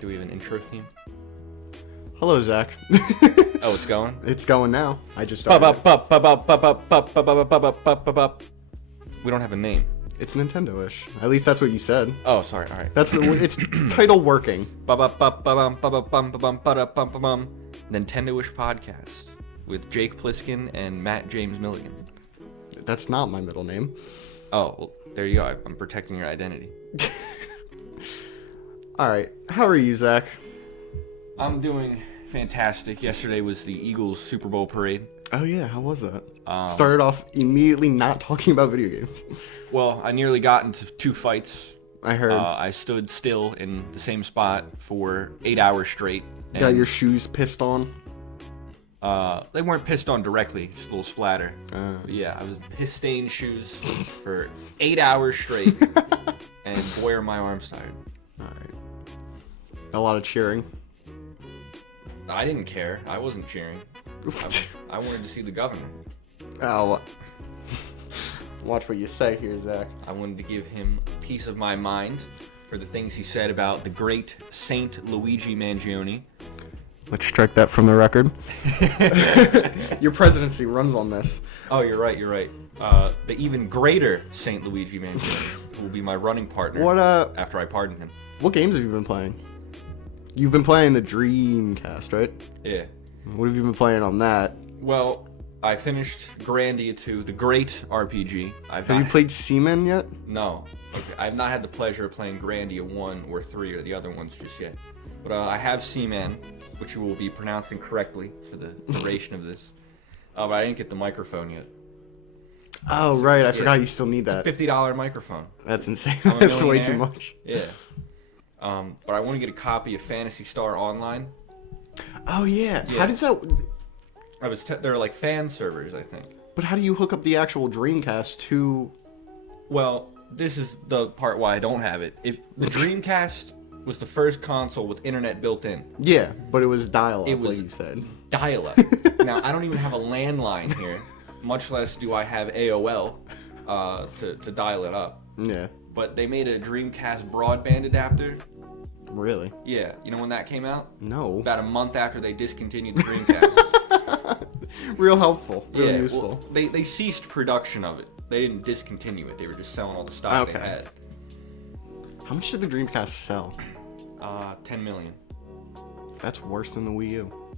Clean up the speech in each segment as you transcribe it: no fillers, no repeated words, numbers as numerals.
Do we have an intro theme? Hello, Zach. Oh, it's going? It's going now. I just started. We don't have a name. It's Nintendoish. At least that's what you said. Oh, sorry. All right. That's it's title working. Nintendoish podcast with Jake Pliskin and Matt James Milligan. That's not my middle name. Oh, well, there you go. I'm protecting your identity. All right. How are you, Zach? I'm doing fantastic. Yesterday was the Eagles Super Bowl parade. Oh yeah, how was that? Started off immediately not talking about video games. Well, I nearly got into 2 fights. I heard. I stood still in the same spot for 8 hours straight. Got your shoes pissed on? They weren't pissed on directly, just a little splatter. But yeah, I was piss-stained shoes for 8 hours straight, and boy are my arms tired. All right. A lot of cheering. I didn't care. I wasn't cheering. I wanted to see the governor. Oh. Watch what you say here, Zach. I wanted to give him a piece of my mind for the things he said about the great Saint Luigi Mangione. Let's strike that from the record. Your presidency runs on this. Oh, you're right. The even greater Saint Luigi Mangione will be my running partner after I pardon him. What games have you been playing? You've been playing the Dreamcast, right? Yeah. What have you been playing on that? Well, I finished Grandia 2, the great RPG. Have you played Seaman yet? No. Okay. I have not had the pleasure of playing Grandia 1 or 3 or the other ones just yet. But I have Seaman, which you will be pronouncing correctly for the duration of this. But I didn't get the microphone yet. Oh, right. I forgot you still need that. It's a $50 microphone. That's insane. That's way too much. Yeah. But I want to get a copy of Phantasy Star Online. Oh, yeah. How does that... They're like fan servers, I think. But how do you hook up the actual Dreamcast to... Well, this is the part why I don't have it. If the Dreamcast was the first console with internet built in. Yeah, but it was dial-up, like you said. Dial-up. Now, I don't even have a landline here, much less do I have AOL to dial it up. Yeah. But they made a Dreamcast broadband adapter. Really? Yeah. You know when that came out? No. About a month after they discontinued the Dreamcast. Real helpful. Real useful. Well, they ceased production of it. They didn't discontinue it. They were just selling all the stock they had. How much did the Dreamcast sell? 10 million. That's worse than the Wii U.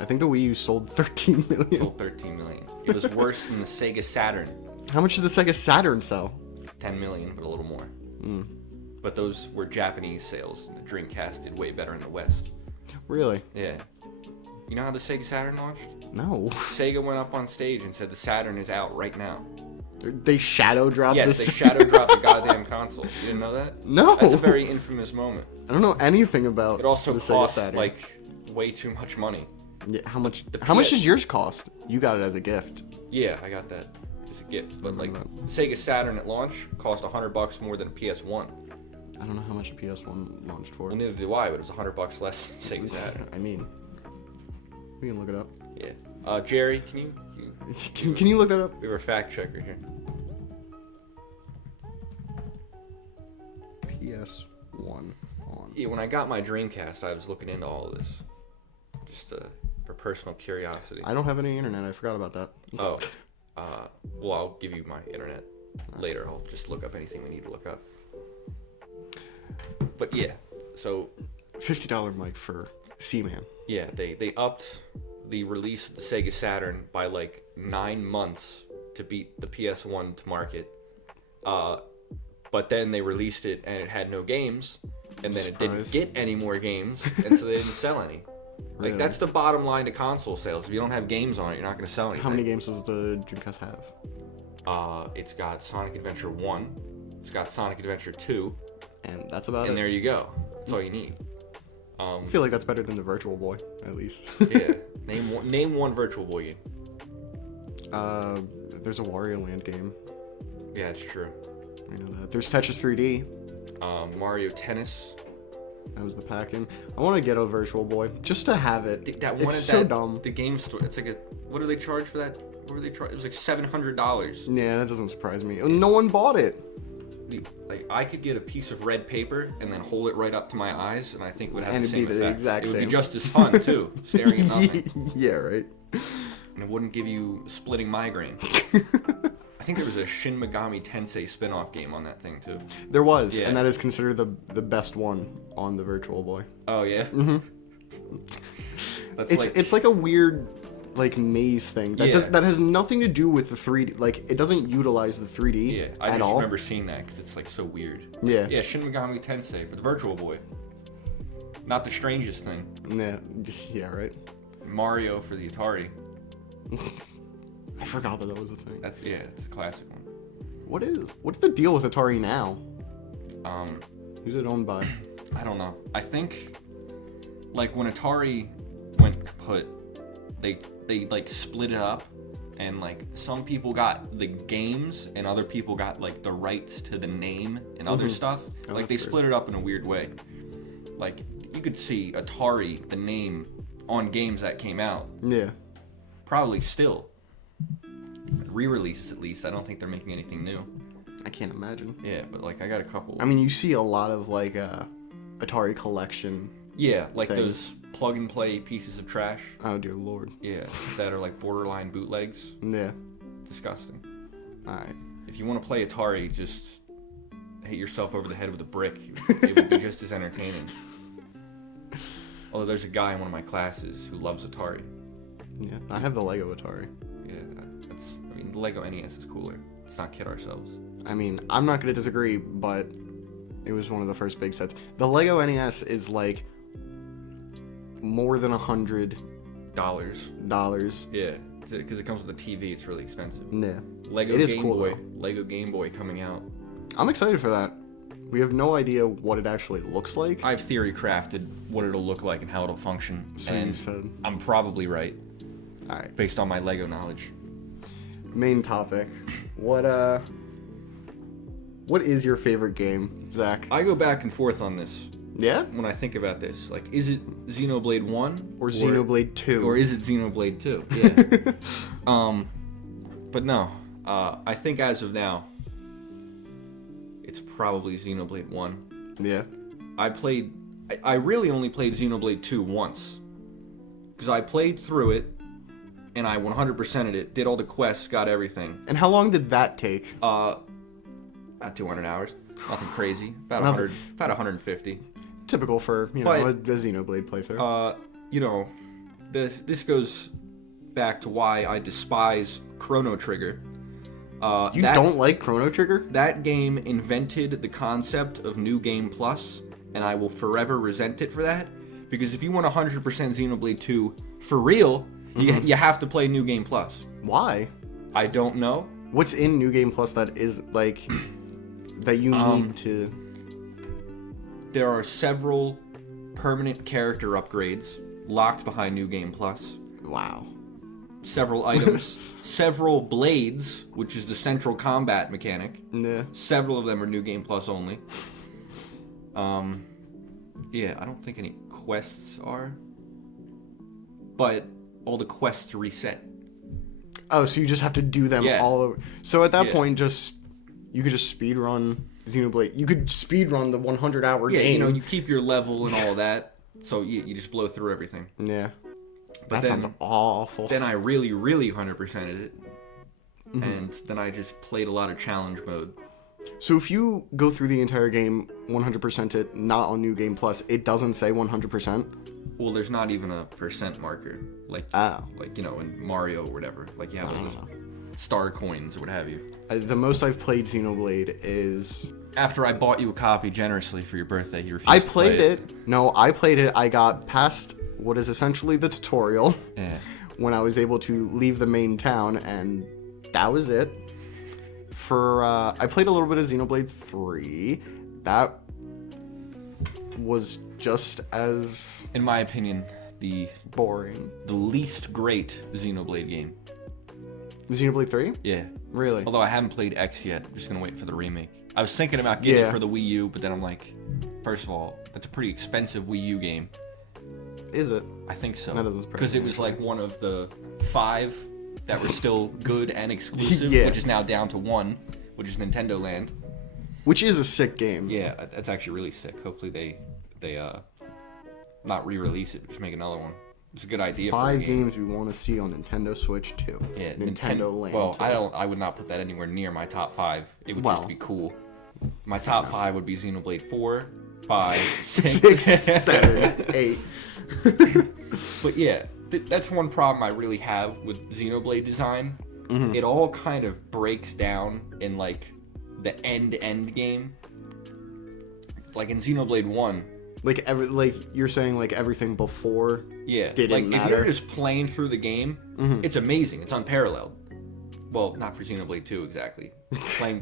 I think the Wii U sold 13 million. Sold 13 million. It was worse than the Sega Saturn. How much did the Sega Saturn sell? 10 million, but a little more. But those were Japanese sales. The Dreamcast did way better in the West. Really? Yeah. You know how the Sega Saturn launched? No. Sega went up on stage and said the Saturn is out right now. They shadow dropped Yes, they shadow dropped the goddamn console. You didn't know that? No. That's a very infamous moment. I don't know anything about it. Also the cost Sega Saturn. like way too much money. Yeah, how much does yours cost? You got it as a gift. Yeah, I got that as a gift. But like Sega Saturn at launch cost $100 more than a PS1. I don't know how much a PS1 launched for. Well, neither do I, but it was $100 less than Sega Saturn. I mean, we can look it up. Yeah. Jerry, can you can you look that up? We have a fact checker here. PS1 on. Yeah, when I got my Dreamcast, I was looking into all of this, just for personal curiosity. I don't have any internet. I forgot about that. Oh, well, I'll give you my internet later. I'll just look up anything we need to look up. But yeah, so $50 mic for Seaman. Yeah, they upped the release of the Sega Saturn by like 9 months to beat the PS1 to market. But then they released it and it had no games, and then it didn't get any more games, and so they didn't sell any. Like, that's the bottom line to console sales. If you don't have games on it, you're not going to sell anything. How many games does the Dreamcast have? It's got Sonic Adventure 1, it's got Sonic Adventure 2, and that's about it. And there you go. That's all you need. I feel like that's better than the Virtual Boy, at least. Yeah. Name one Virtual Boy game. There's a Wario Land game. Yeah, it's true. I know that. There's Tetris 3D. Mario Tennis. That was the pack-in. I want to get a Virtual Boy just to have it. It's so dumb. The game store. It's like what do they charge for that? What were they charge? It was like $700. Yeah, that doesn't surprise me. No one bought it. Like, I could get a piece of red paper and then hold it right up to my eyes, and I think it would have And the it'd same be the effect. exact It would same. be just as fun, too, staring at nothing. Yeah, right. And it wouldn't give you splitting migraine. I think there was a Shin Megami Tensei spin-off game on that thing, too. There was, Yeah. and that is considered the best one on the Virtual Boy. Oh, yeah? Mm-hmm. That's It's like a weird like maze thing that has nothing to do with the 3D. Like, it doesn't utilize the 3D Yeah, I at just all. remember seeing that because it's like so weird. Yeah. Yeah, Shin Megami Tensei for the Virtual Boy. Not the strangest thing. Yeah, right. Mario for the Atari. I forgot that was a thing. It's a classic one. What's the deal with Atari now? Um, Who's it owned by? I don't know. I think, like, when Atari went kaput, they like split it up, and like some people got the games and other people got like the rights to the name and other stuff. Oh, Like, they split it up in a weird way. Like, you could see Atari, the name, on games that came out. Yeah. Probably still. Re-releases, at least. I don't think they're making anything new. I can't imagine. Yeah, but like, I got a couple. I mean, you see a lot of like Atari collection. Yeah, like things. those plug-and-play pieces of trash. Oh dear lord. Yeah, that are like borderline bootlegs. Yeah. Disgusting. All right. If you want to play Atari, just hit yourself over the head with a brick. It would be just as entertaining. Although there's a guy in one of my classes who loves Atari. Yeah. I have the Lego Atari. Yeah, I mean, the Lego NES is cooler. Let's not kid ourselves. I mean, I'm not gonna disagree, but it was one of the first big sets. The Lego NES is like more than $100. Yeah, because it comes with a TV. It's really expensive. Yeah. Lego It is Game cool, Boy. though. Lego Game Boy coming out. I'm excited for that. We have no idea what it actually looks like. I've theory crafted what it'll look like and how it'll function. So and you said. I'm probably right, All right. based on my Lego knowledge. Main topic. What is your favorite game, Zach? I go back and forth on this Yeah? when I think about this. Like, is it Xenoblade 1? Or Xenoblade 2? Or is it Xenoblade 2? Yeah. But no. I think as of now, it's probably Xenoblade 1. Yeah. I really only played Xenoblade 2 once. Because I played through it, and I 100%ed it, did all the quests, got everything. And how long did that take? About 200 hours. Nothing crazy. About 150. Typical for, But- a Xenoblade playthrough. This goes back to why I despise Chrono Trigger. You don't like Chrono Trigger? That game invented the concept of New Game Plus, and I will forever resent it for that. Because if you want 100% Xenoblade 2 for real, you have to play New Game Plus. Why? I don't know. What's in New Game Plus that is, like, that you need to... There are several permanent character upgrades locked behind New Game Plus. Wow. Several items, several blades, which is the central combat mechanic. Yeah. Several of them are New Game Plus only. Yeah, I don't think any quests are. But all the quests reset. Oh, so you just have to do them Yeah. all over. So at that Yeah. point, you could just speed run Xenoblade. You could speed run the 100-hour Yeah, game. you keep your level and all of that, so you just blow through everything. Yeah. But That sounds awful. Then I really, really 100%ed it. And then I just played a lot of challenge mode. So if you go through the entire game 100% it, not on New Game Plus, it doesn't say 100%? Well, there's not even a percent marker. Like, Oh. in Mario or whatever. Like, you have all those star coins or what have you. The most I've played Xenoblade is... After I bought you a copy generously for your birthday, you refused I to played play it. No, I played it. I got past what is essentially the tutorial Yeah. when I was able to leave the main town, and that was it. I played a little bit of Xenoblade 3. That was just as In my opinion, the boring. least great Xenoblade game. Xenoblade 3? Yeah. Really? Although I haven't played X yet. I'm just going to wait for the remake. I was thinking about getting Yeah. it for the Wii U, but then I'm like, first of all, that's a pretty expensive Wii U game. Is it? I think so. That doesn't surprise Because it me, was like one of the 5 that were still good and exclusive, Yeah. which is now down to 1, which is Nintendo Land. which is a sick game. Yeah, that's actually really sick. Hopefully they not re-release it, but just make another one. It's a good idea. 5 for a game. games we want to see on Nintendo Switch 2. Yeah, Nintendo Land. Well, 2. I would not put that anywhere near my top 5. It would just be cool. My top 5 would be Xenoblade 4, 5, 6, 7, 8. But yeah, that's one problem I really have with Xenoblade design. Mm-hmm. It all kind of breaks down in like the end game. Like in Xenoblade 1. Like you're saying, like everything before. Yeah, didn't matter. If you're just playing through the game, it's amazing. It's unparalleled. Well, not for Xenoblade 2 exactly.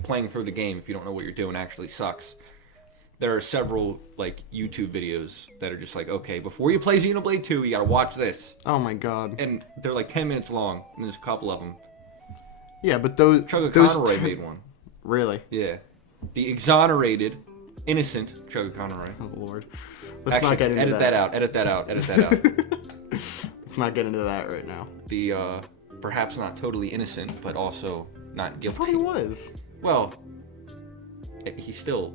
playing through the game if you don't know what you're doing actually sucks. There are several like YouTube videos that are just like, okay, before you play Xenoblade 2, you gotta watch this. Oh my god. And they're like 10 minutes long, and there's a couple of them. Yeah, but those Conroy made one. Really? Yeah, the exonerated, innocent Conroy. Oh lord. Let's not get into that. Edit that out. Let's not get into that right now. The perhaps not totally innocent, but also not guilty. I thought he was. Well, he still,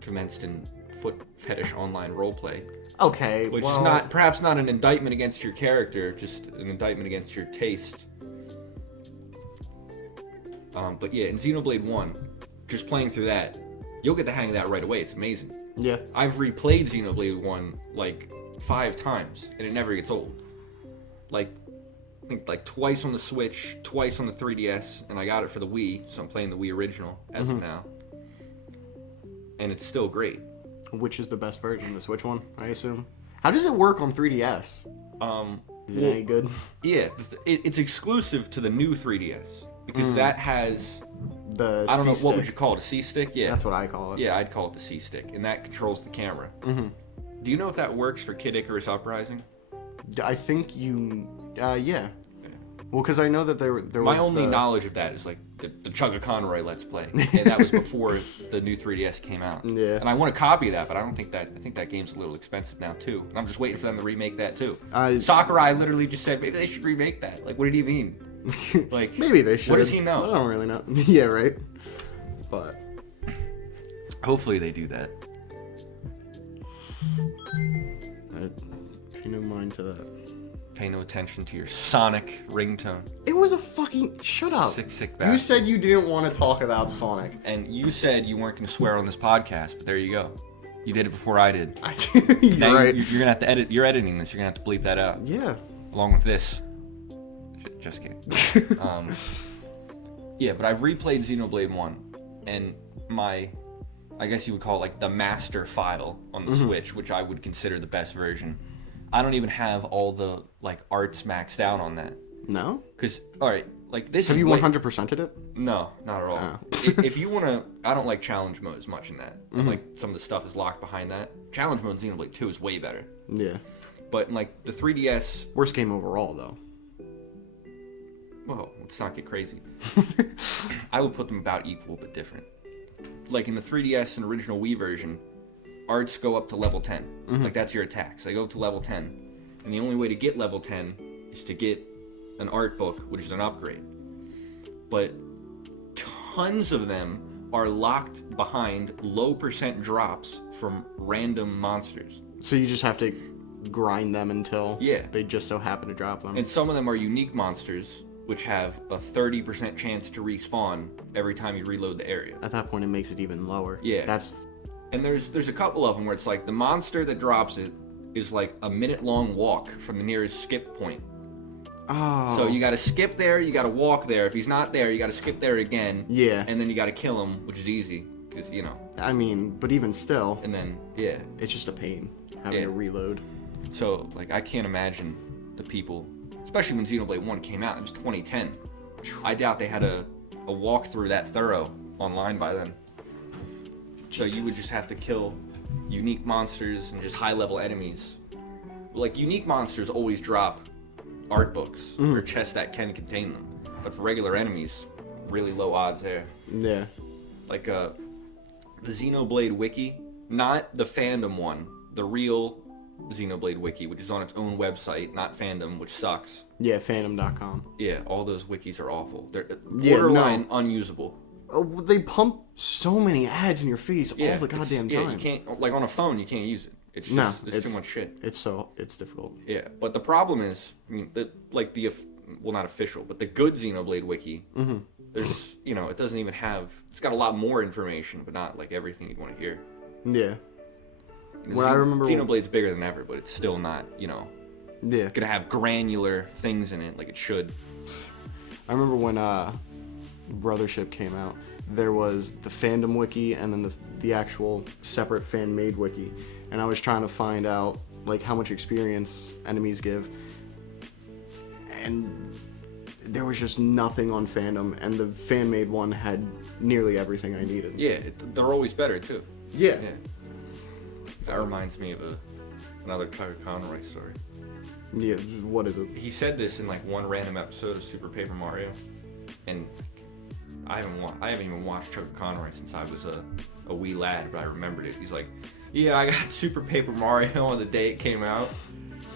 commenced in foot fetish online roleplay. Okay, Which is perhaps not an indictment against your character, just an indictment against your taste. But yeah, in Xenoblade 1, just playing through that, you'll get the hang of that right away. It's amazing. Yeah. I've replayed Xenoblade 1 like 5 times, and it never gets old. Like, I think like twice on the Switch, twice on the 3DS, and I got it for the Wii, so I'm playing the Wii original as of now. And it's still great. Which is the best version? The Switch one, I assume. How does it work on 3DS? Is it any good? Yeah, it's exclusive to the new 3DS because that has The I don't know C-stick. what would you call it, a C stick? Yeah, That's what I call it. Yeah, I'd call it the C stick, and that controls the camera. Do you know if that works for Kid Icarus Uprising? I think you. Yeah. Well, because I know that there was. My only knowledge of that is like the Chugga Conroy Let's Play, and that was before the new 3DS came out. Yeah. And I want a copy of that, but I don't think that. I think that game's a little expensive now too. And I'm just waiting for them to remake that too. Sakurai literally just said maybe they should remake that. Like, what did he mean? Like, maybe they should. What does he know? I don't really know. Yeah, right. But hopefully they do that. Pay no mind to that. Pay no attention to your Sonic ringtone. It was a fucking... Shut up. Sick bastard. You said you didn't want to talk about Sonic. And you said you weren't going to swear on this podcast, but there you go. You did it before I did. You're now right. You're going to have to edit. You're editing this. You're going to have to bleep that out. Yeah. Along with this. Just kidding. Yeah, but I've replayed Xenoblade 1, and I guess you would call it like the master file on the Switch, which I would consider the best version. I don't even have all the like arts maxed out on that. No? Because, alright, like this Have is you 100%ed it? No, not at all. Oh. If you want to, I don't like challenge mode as much in that. And, like some of the stuff is locked behind that. Challenge mode in Xenoblade 2 is way better. Yeah. But in like the 3DS, Worst game overall, though. well, let's not get crazy. I would put them about equal but different. Like in the 3DS and original Wii version, arts go up to level 10. Like that's your attacks. They go up to level 10. And the only way to get level 10 is to get an art book, which is an upgrade. But tons of them are locked behind low percent drops from random monsters. So you just have to grind them until they just so happen to drop them. And some of them are unique monsters, which have a 30% chance to respawn every time you reload the area. At that point, it makes it even lower. Yeah. And there's a couple of them where it's like the monster that drops it is like a minute-long walk from the nearest skip point. Oh. So you gotta skip there, you gotta walk there. If he's not there, you gotta skip there again. Yeah. And then you gotta kill him, which is easy, because, I mean, but even still. And then, yeah. It's just a pain having to reload. So, like, I can't imagine the people, especially when Xenoblade 1 came out. It was 2010. I doubt they had a walkthrough that thorough online by then. So you would just have to kill unique monsters and just high-level enemies. Like, unique monsters always drop art books or chests that can contain them. But for regular enemies, really low odds there. Yeah. Like, the Xenoblade Wiki, not the fandom one, the real Xenoblade Wiki, which is on its own website, not fandom, which sucks. Yeah, fandom.com. Yeah, all those wikis are awful. They're Yeah, borderline unusable. They pump so many ads in your face all the goddamn time. Yeah, you can't, like on a phone, you can't use it. It's just, it's too much shit. It's difficult. Yeah, but the problem is, I mean, well, not official, but the good Xenoblade wiki, there's, it doesn't even have, it's got a lot more information, but not like everything you'd want to hear. Yeah. I remember Xenoblade's bigger than ever, but it's still not, yeah, gonna have granular things in it like it should. I remember when Brothership came out, there was the fandom wiki and then the actual separate fan-made wiki, and I was trying to find out like how much experience enemies give, and there was just nothing on fandom, and the fan-made one had nearly everything I needed. Yeah, they're always better too. Yeah. That reminds me of another Chaka Conroy story. Yeah, what is it? He said this in like one random episode of Super Paper Mario, and I haven't even watched Chaka Conroy since I was a wee lad, but I remembered it. He's like, yeah, I got Super Paper Mario on the day it came out,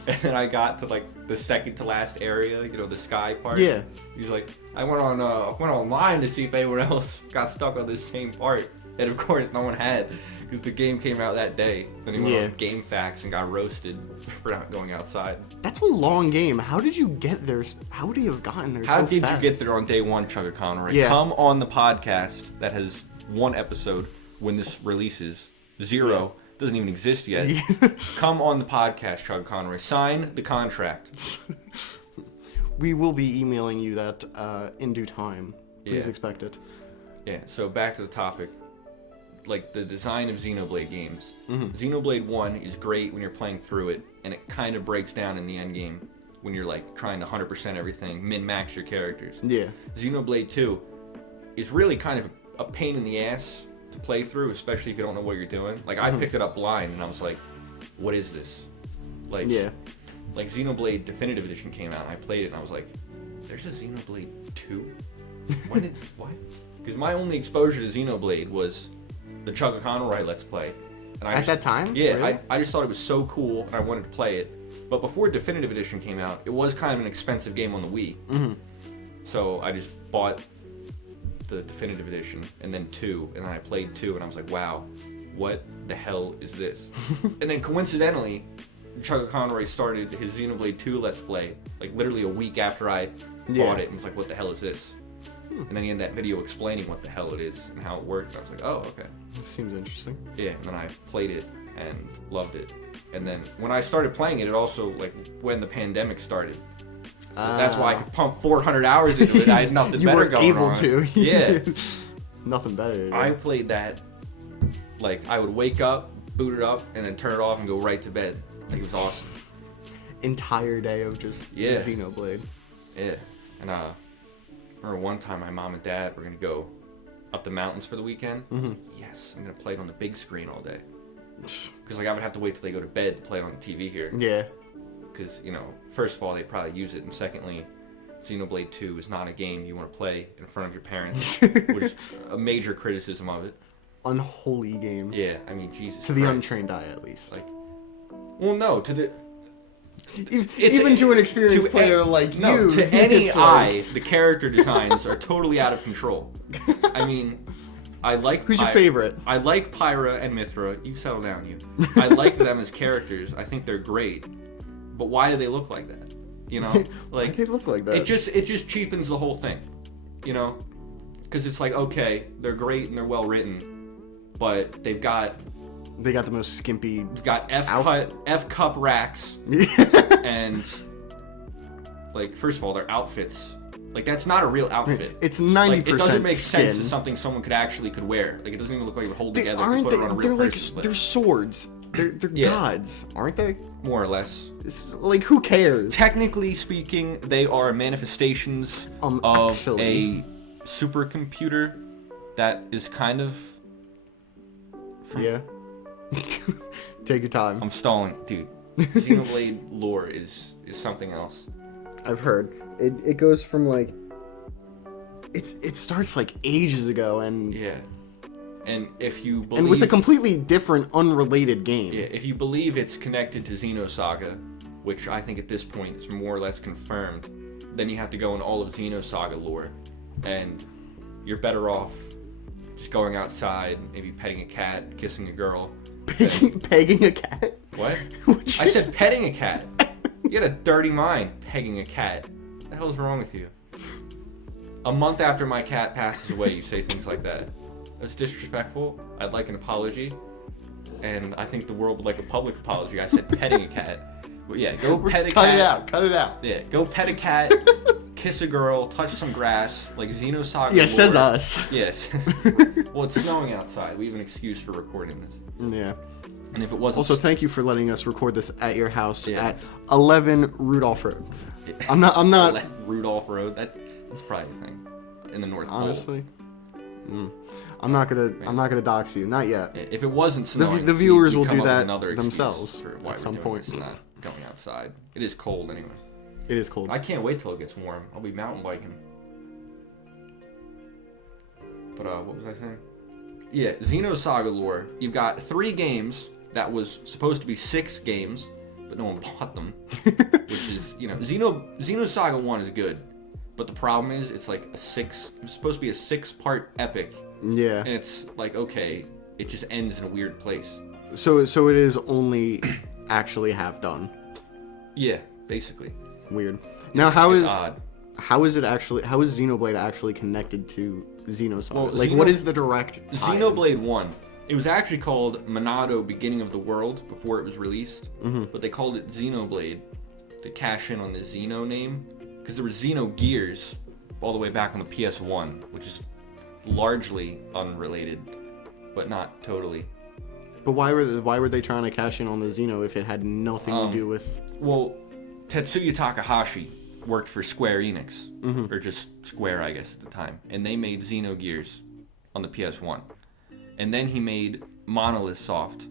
and then I got to like the second to last area, the sky part. Yeah. He's like, I went online to see if anyone else got stuck on this same part, and of course no one had. Because the game came out that day. Then he went on GameFAQs and got roasted for not going outside. That's a long game. How did you get there? How would you have gotten there How so did fast? you get there on day one, Chugga Conroy? Yeah. Come on the podcast that has one episode when this releases. 0. Doesn't even exist yet. Come on the podcast, Chugga Conroy. Sign the contract. We will be emailing you that in due time. Please expect it. Yeah, so back to the topic. Like the design of Xenoblade games. Xenoblade 1 is great when you're playing through it, and it kind of breaks down in the end game when you're like trying to 100% everything, min-max your characters. Yeah. Xenoblade 2 is really kind of a pain in the ass to play through, especially if you don't know what you're doing. Like I picked it up blind and I was like, what is this? Like Xenoblade Definitive Edition came out and I played it and I was like, there's a Xenoblade 2? What? Because my only exposure to Xenoblade was the Chugga Conroy Let's Play. And At that time? Yeah, really? I just thought it was so cool and I wanted to play it. But before Definitive Edition came out, it was kind of an expensive game on the Wii. So I just bought the Definitive Edition and then 2, and then I played 2 and I was like, wow, what the hell is this? And then coincidentally, Chugga Conroy started his Xenoblade 2 Let's Play like literally a week after I bought it and was like, what the hell is this? And then he had that video explaining what the hell it is and how it worked. I was like, oh, okay. This seems interesting. Yeah, and then I played it and loved it. And then when I started playing it, it also, like, when the pandemic started. So that's why I could pump 400 hours into it. I had nothing better going on. You were able to. Yeah. Nothing better. I played that, like, I would wake up, boot it up, and then turn it off and go right to bed. Like, it was awesome. Entire day of just Xenoblade. Yeah. And, I remember one time my mom and dad were going to go up the mountains for the weekend. I was like, yes, I'm going to play it on the big screen all day. Because like I would have to wait till they go to bed to play it on the TV here. Yeah. Because, first of all, they'd probably use it. And secondly, Xenoblade 2 is not a game you want to play in front of your parents. Which is a major criticism of it. Unholy game. Yeah, I mean, Jesus To the Christ. untrained eye, at least. Like, well, no, to the... Even to an experienced player like you. To any it's eye, the character designs are totally out of control. I mean, I like... Who's your favorite? I like Pyra and Mithra. You settle down, you. I like them as characters. I think they're great. But why do they look like that? Like, why do they look like that? It just cheapens the whole thing. Because it's like, okay, they're great and they're well written, but they got the most skimpy. Got F cup racks, and like first of all, their outfits. Like that's not a real outfit. It's 90% Like, it doesn't make skin. sense as something someone could wear. Like it doesn't even look like it would hold together. Aren't if you put it on a real they're person, like they're swords. They're gods, aren't they? More or less. It's like who cares? Technically speaking, they are manifestations of a supercomputer that is kind of. Yeah. Take your time. I'm stalling, dude. Xenoblade lore is something else. I've heard. It goes from like it starts like ages ago and yeah. And if you believe and with a completely different unrelated game. Yeah, if you believe it's connected to Xenosaga, which I think at this point is more or less confirmed, then you have to go in all of Xenosaga lore and you're better off just going outside, maybe petting a cat, kissing a girl. Pegging a cat? What? What'd you I said say? petting a cat. You got a dirty mind, pegging a cat. What the hell's wrong with you? A month after my cat passes away, you say things like that. That's disrespectful. I'd like an apology. And I think the world would like a public apology. I said petting a cat. But yeah, go pet a cat. Cut it out. Yeah, go pet a cat, kiss a girl, touch some grass, like Xenosaga. Yeah, says us. Yes. Well, it's snowing outside. We have an excuse for recording this. Yeah. And if it wasn't... Also, thank you for letting us record this at your house Yeah. at 11 Rudolph Road. I'm not. Rudolph Road. That's probably a thing in the North Pole. Honestly, I'm not gonna dox you. Not yet. If it wasn't snowing, The viewers we'd will come do up with that another excuse themselves for why at we're some doing point. this and not going outside. It is cold anyway. It is cold. I can't wait till it gets warm. I'll be mountain biking. But what was I saying? Yeah, Xenosaga lore. You've got 3 games that was supposed to be 6 games, but no one bought them. Which is, Xenosaga 1 is good, but the problem is it's like it's supposed to be a 6-part epic, Yeah. and it's like, okay, it just ends in a weird place. So it is only actually half done. Yeah, basically. Weird. Now how It's is odd. how is Xenoblade actually connected to Xenosaga? Well, like what is the direct tie-in? Xenoblade 1, it was actually called Monado Beginning of the World before it was released, but they called it Xenoblade to cash in on the Xeno name, because there were Xenogears all the way back on the PS1, which is largely unrelated, but not totally. But why were they trying to cash in on the Xeno if it had nothing to do with? Well, Tetsuya Takahashi worked for Square Enix, or just Square, I guess, at the time, and they made Xenogears on the PS1. And then he made Monolith Soft.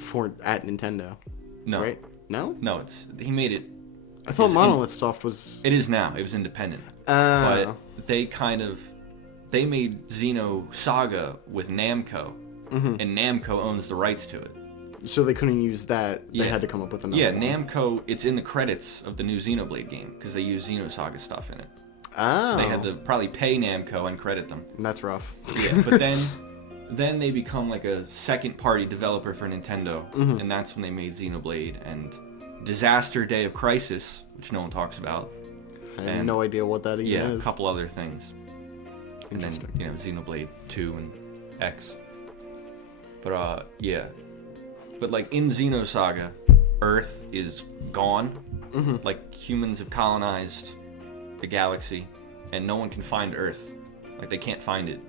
For at Nintendo. No. Right? No? No, he made it. I thought It's Monolith Soft was. It is now. It was independent. Oh. But they made Xenosaga with Namco, and Namco owns the rights to it. So they couldn't use that. They Yeah. had to come up with another Yeah, one. Namco, it's in the credits of the new Xenoblade game, because they use Xenosaga stuff in it. Oh. So they had to probably pay Namco and credit them. That's rough. Yeah, but then they become like a second-party developer for Nintendo, and that's when they made Xenoblade and Disaster Day of Crisis, which no one talks about. I have And- no idea what that even Yeah, is. a couple other things. And then, Interesting. Xenoblade 2 and X. But, yeah. But, like, in Xenosaga, Earth is gone. Like, humans have colonized the galaxy, and no one can find Earth. Like, they can't find it.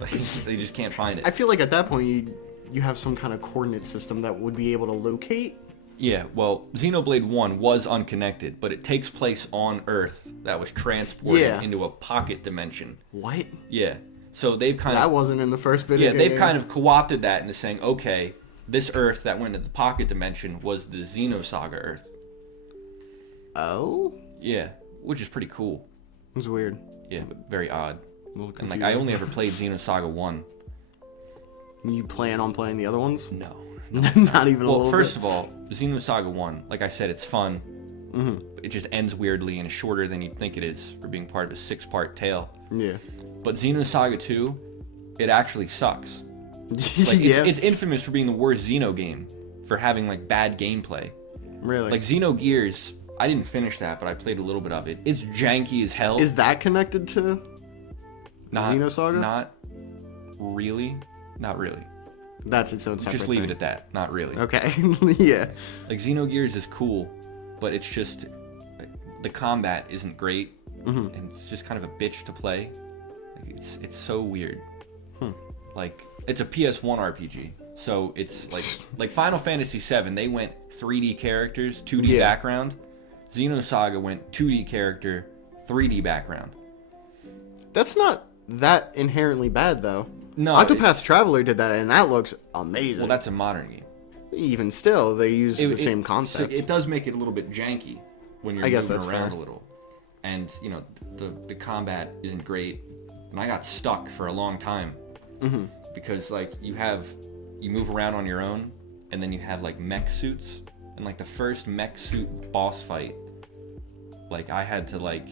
Like, they just can't find it. I feel like at that point you have some kind of coordinate system that would be able to locate. Yeah, well, Xenoblade 1 was unconnected, but it takes place on Earth that was transported Yeah. into a pocket dimension. What? Yeah. So they've kind That of... wasn't in the first bit. Yeah, of the they've game. kind of co-opted that into saying, okay, this Earth that went into the pocket dimension was the Xenosaga Earth. Oh, Yeah, which is pretty cool. it was weird. Yeah, but very odd. A little And, like, confusing. I only ever played Xenosaga 1. You plan on playing the other ones? No. Not even a Well, little first bit. of all, Xenosaga 1, like I said, it's fun. It just ends weirdly and is shorter than you'd think it is for being part of a 6-part tale. Yeah. But Xenosaga 2, it actually sucks. Like, yeah. it's infamous for being the worst Xeno game, for having, like, bad gameplay. Really. Like, Xenogears, I didn't finish that, but I played a little bit of it. It's janky as hell. Is that connected to not, Xenosaga? Not really. Not really. That's its own separate Just leave thing. it at that. Not really. Okay. Yeah. Like, Xenogears is cool, but it's just... like, the combat isn't great, and it's just kind of a bitch to play. Like, it's so weird. Like, it's a PS1 RPG, so it's like Final Fantasy VII, they went 3D characters, 2D Yeah. background. Xenosaga went 2D character, 3D background. That's not that inherently bad though. No, Octopath Traveler did that, and that looks amazing. well, that's a modern game. Even still, they use the same so concept. it does make it a little bit janky when you're I guess moving that's around fair. a little, and the combat isn't great, and I got stuck for a long time because like you move around on your own, and then you have like mech suits, and like the first mech suit boss fight, like I had to like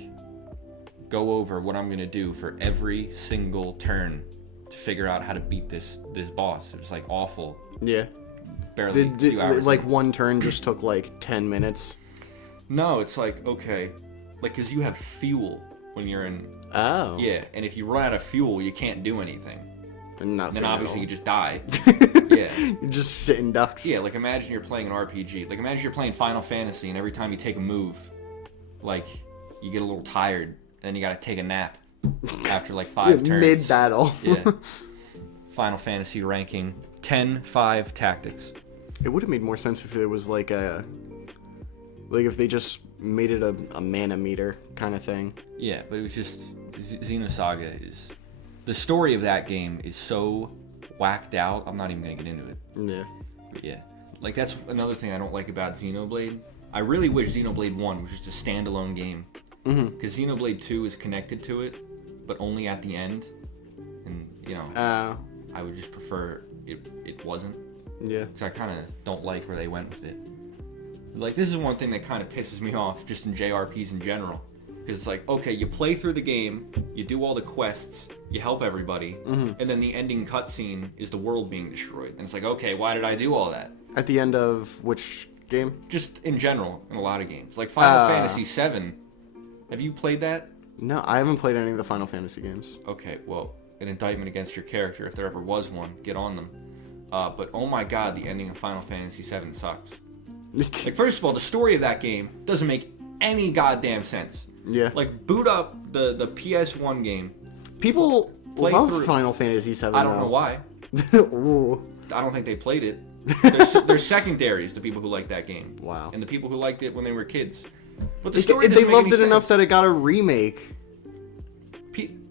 go over what I'm gonna do for every single turn to figure out how to beat this boss. It was like awful. Yeah. Barely 2 hours. Like one turn just took like 10 minutes. No, it's like, okay, like, cause you have fuel when you're in. Oh. Yeah, and if you run out of fuel, you can't do anything. Nothing. Then obviously at all. you just die. Yeah. You're just sitting ducks. Yeah, like imagine you're playing an RPG. Like imagine you're playing Final Fantasy, and every time you take a move, like you get a little tired, and you gotta take a nap after like 5 turns. Mid-battle. Yeah. Final Fantasy ranking 10-5 tactics. It would have made more sense if it was like if they just made it a mana meter kind of thing. Yeah, but it was just Xenosaga is the story of that game is so whacked out. I'm not even gonna get into it. Yeah. But yeah, like that's another thing I don't like about Xenoblade. I really wish Xenoblade 1 was just a standalone game. Because Xenoblade 2 is connected to it, but only at the end. And, you know, I would just prefer it wasn't. Yeah. Because I kind of don't like where they went with it. Like, this is one thing that kind of pisses me off just in JRPs in general. Because it's like, okay, you play through the game, you do all the quests, you help everybody, and then the ending cutscene is the world being destroyed. And it's like, okay, why did I do all that? At the end of which game? Just in general, in a lot of games. Like Final Fantasy VII. Have you played that? No, I haven't played any of the Final Fantasy games. Okay, well, an indictment against your character, if there ever was one, get on them. But oh my god, the ending of Final Fantasy VII sucks. Like, first of all, the story of that game doesn't make any goddamn sense. Yeah. Like, boot up the PS1 game. People Play love through- Final Fantasy VII. I don't know why. Ooh. I don't think they played it. They're secondaries, the people who like that game. Wow. And the people who liked it when they were kids. But the story They doesn't make loved any it enough sense. that it got a remake.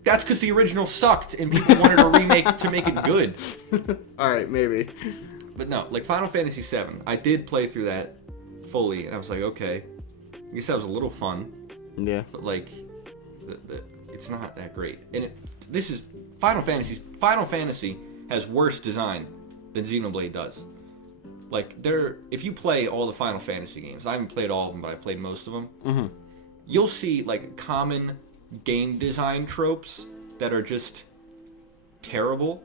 That's because the original sucked and people wanted a remake to make it good. Alright, maybe. But no, like Final Fantasy VII, I did play through that fully, and I was like, okay, I guess that was a little fun, Yeah. but like, it's not that great. And this is Final Fantasy. Final Fantasy has worse design than Xenoblade does. Like, if you play all the Final Fantasy games, I haven't played all of them, but I've played most of them. You'll see like common game design tropes that are just terrible.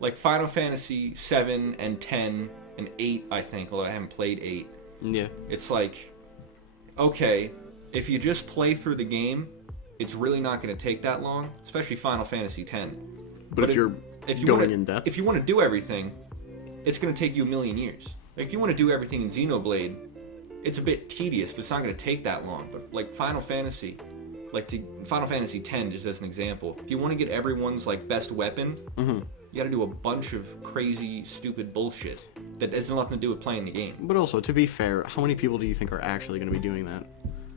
Like Final Fantasy 7 and 10 and 8, I think, although I haven't played 8. Yeah. It's like, okay, if you just play through the game, it's really not going to take that long, especially Final Fantasy 10. But if you're going in depth. If you want to do everything, it's going to take you a million years. Like, if you want to do everything in Xenoblade, it's a bit tedious, but it's not going to take that long. But like Final Fantasy, Final Fantasy 10, just as an example, if you want to get everyone's like best weapon, you got to do a bunch of crazy, stupid bullshit that has nothing to do with playing the game. But also, to be fair, how many people do you think are actually going to be doing that?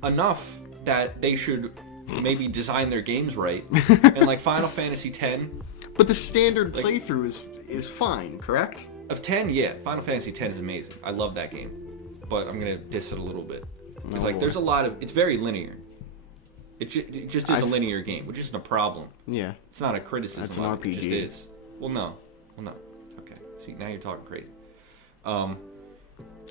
Enough that they should maybe design their games right. And like Final Fantasy 10. But the standard playthrough is fine, correct? Of 10, yeah. Final Fantasy 10 is amazing. I love that game. But I'm going to diss it a little bit. Because like there's a lot of... It's very linear. It just is a linear game, which isn't a problem. Yeah. It's not a criticism. That's an of RPG. It just is. Well, no. Okay. See, now you're talking crazy.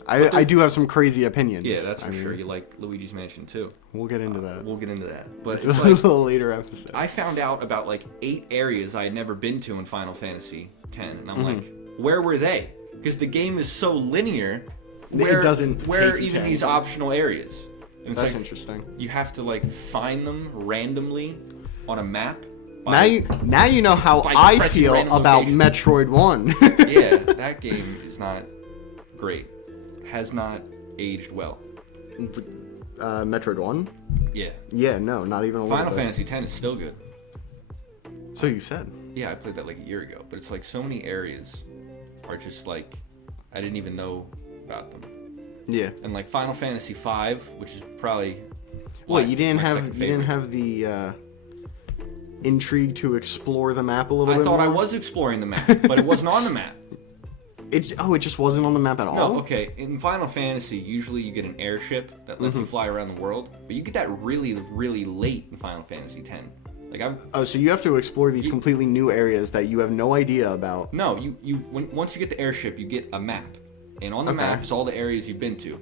I do have some crazy opinions. Yeah, that's for sure. You like Luigi's Mansion too. We'll get into that. We'll get into that. But A it's like little later episode. I found out about like 8 areas I had never been to in Final Fantasy X, and I'm like, where were they? Because the game is so linear. It doesn't. Where are take you even to these any- optional areas? And it's That's like, interesting. you have to like find them randomly on a map. Now you know how by I pressing feel random about locations. Metroid 1. Yeah, that game is not great. Has not aged well. Metroid 1? Yeah. Yeah, no, not even a little Final bit. Fantasy X is still good. So you said. Yeah, I played that like a year ago, but it's like so many areas are just like I didn't even know about them. Yeah. And like Final Fantasy V, which is probably What, you didn't my have second you didn't favorite. have the intrigue to explore the map a little I bit thought more? I was exploring the map, but it wasn't on the map. It just wasn't on the map at all? No, okay. In Final Fantasy, usually you get an airship that lets you fly around the world, but you get that really, really late in Final Fantasy X. Like Oh, so you have to explore these completely new areas that you have no idea about. no, once you get the airship, you get a map, and on the map is all the areas you've been to.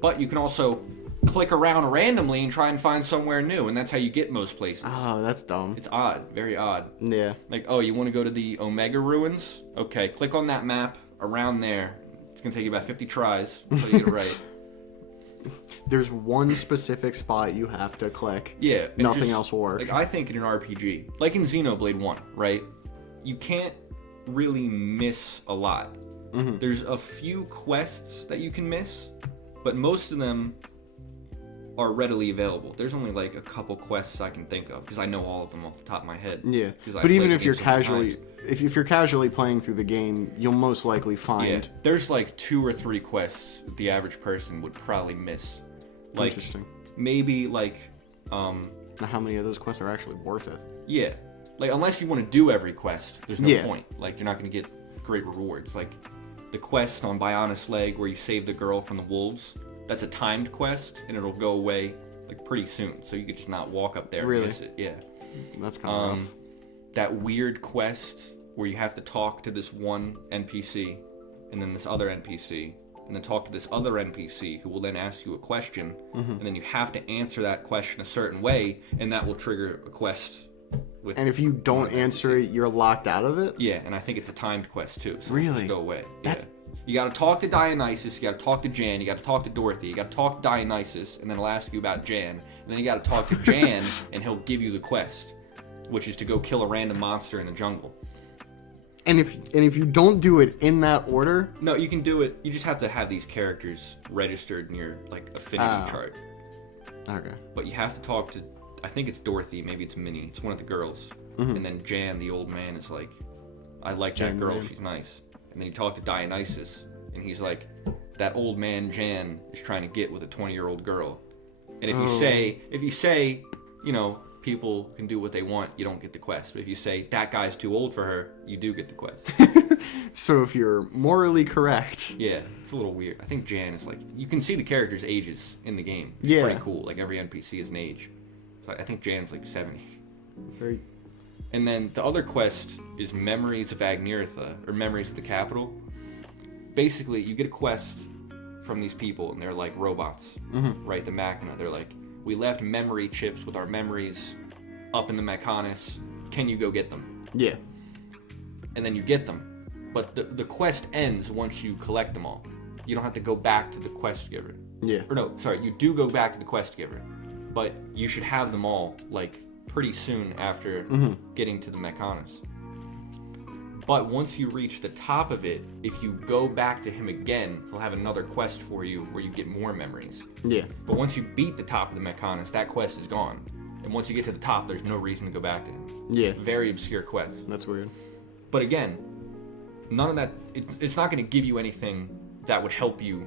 But you can also click around randomly and try and find somewhere new, and that's how you get most places. Oh, that's dumb. It's odd, very odd. Yeah. Like, oh, you want to go to the Omega Ruins? Okay, click on that map around there. It's gonna take you about 50 tries until you get it right. There's one specific spot you have to click. Yeah. Nothing else will work. Like, I think in an RPG, like in Xenoblade 1, right? You can't really miss a lot. Mm-hmm. There's a few quests that you can miss, but most of them are readily available. There's only like a couple quests I can think of because I know all of them off the top of my head. Yeah. 'Cause I But even played if the you're game so many casually, times. if you're casually playing through the game, you'll most likely find. Yeah, there's like 2 or 3 quests that the average person would probably miss. Like, Interesting. maybe like, Now, how many of those quests are actually worth it? yeah, like unless you want to do every quest, there's no Yeah. point. Like, you're not gonna get great rewards. Like the quest on Bionis Leg where you save the girl from the wolves, that's a timed quest and it'll go away like pretty soon. So you could just not walk up there Really? and miss it. Yeah. That's kind of rough. That weird quest where you have to talk to this one NPC and then this other NPC and then talk to this other NPC who will then ask you a question and then you have to answer that question a certain way and that will trigger a quest with And if you don't one of the answer it, you're locked out of it? yeah, and I think it's a timed quest too. So Really? it'll just go away. That- Yeah. You gotta talk to Dionysus, you gotta talk to Jan, you gotta talk to Dorothy, you gotta talk to Dionysus, and then he'll ask you about Jan. And then you gotta talk to Jan and he'll give you the quest, which is to go kill a random monster in the jungle. And if you don't do it in that order, No, you can do it. You just have to have these characters registered in your like affinity chart. okay. But you have to talk to, I think it's Dorothy, maybe it's Minnie. It's one of the girls. And then Jan, the old man, is like, I like that Jan, girl. man. She's nice. And then you talk to Dionysus, and he's like, that old man Jan is trying to get with a 20-year-old girl. And if you say, you know, people can do what they want, you don't get the quest. But if you say that guy's too old for her, you do get the quest. So if you're morally correct, Yeah, it's a little weird. I think Jan is like, you can see the characters' ages in the game. It's Yeah. pretty cool. Like every NPC is an age. So I think Jan's like 70. very And then the other quest is Memories of Agnirtha, or Memories of the Capital. Basically, you get a quest from these people, and they're like robots, right? The Machina. They're like, we left memory chips with our memories up in the Mechanis. Can you go get them? yeah. And then you get them. But the quest ends once you collect them all. You don't have to go back to the quest giver. Yeah. Or no, sorry, you do go back to the quest giver. But you should have them all, like, pretty soon after getting to the Mechanis. But once you reach the top of it, if you go back to him again, he'll have another quest for you where you get more memories. Yeah. But once you beat the top of the Mechanis, that quest is gone. And once you get to the top, there's no reason to go back to him. Yeah. Very obscure quest. That's weird. But again, none of that, it's not going to give you anything that would help you.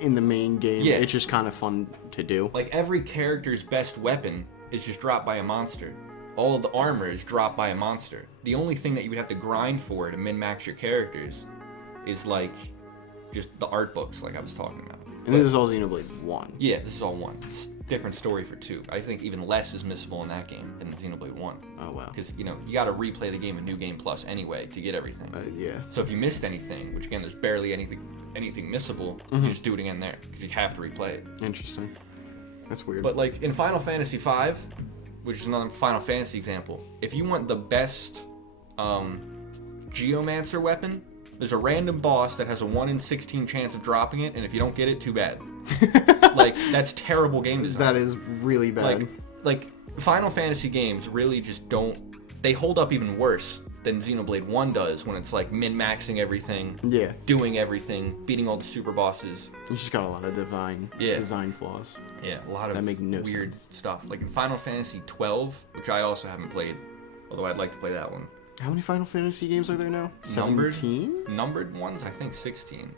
In the main game, Yeah. it's just kind of fun to do. Like, every character's best weapon is just dropped by a monster. All of the armor is dropped by a monster. The only thing that you would have to grind for to min-max your characters is, like, just the art books, like I was talking about. And this is all Xenoblade 1. Yeah, this is all 1. It's a different story for 2. I think even less is missable in that game than in Xenoblade 1. Oh, wow. Because, you know, you got to replay the game with New Game Plus anyway to get everything. Yeah. So if you missed anything, which again, there's barely anything missable, you just do it again there because you have to replay it. Interesting. That's weird. But like in Final Fantasy V, which is another Final Fantasy example, if you want the best Geomancer weapon, there's a random boss that has a 1 in 16 chance of dropping it, and if you don't get it, too bad. Like, that's terrible game design. that is really bad. Like Final Fantasy games really just don't. They hold up even worse than Xenoblade 1 does when it's like min-maxing everything, Yeah. doing everything, beating all the super bosses. It's just got a lot of design flaws. Yeah, a lot of That make no weird sense. stuff. Like in Final Fantasy 12, which I also haven't played, although I'd like to play that one. How many Final Fantasy games are there now? Numbered? 17? Numbered ones, I think 16.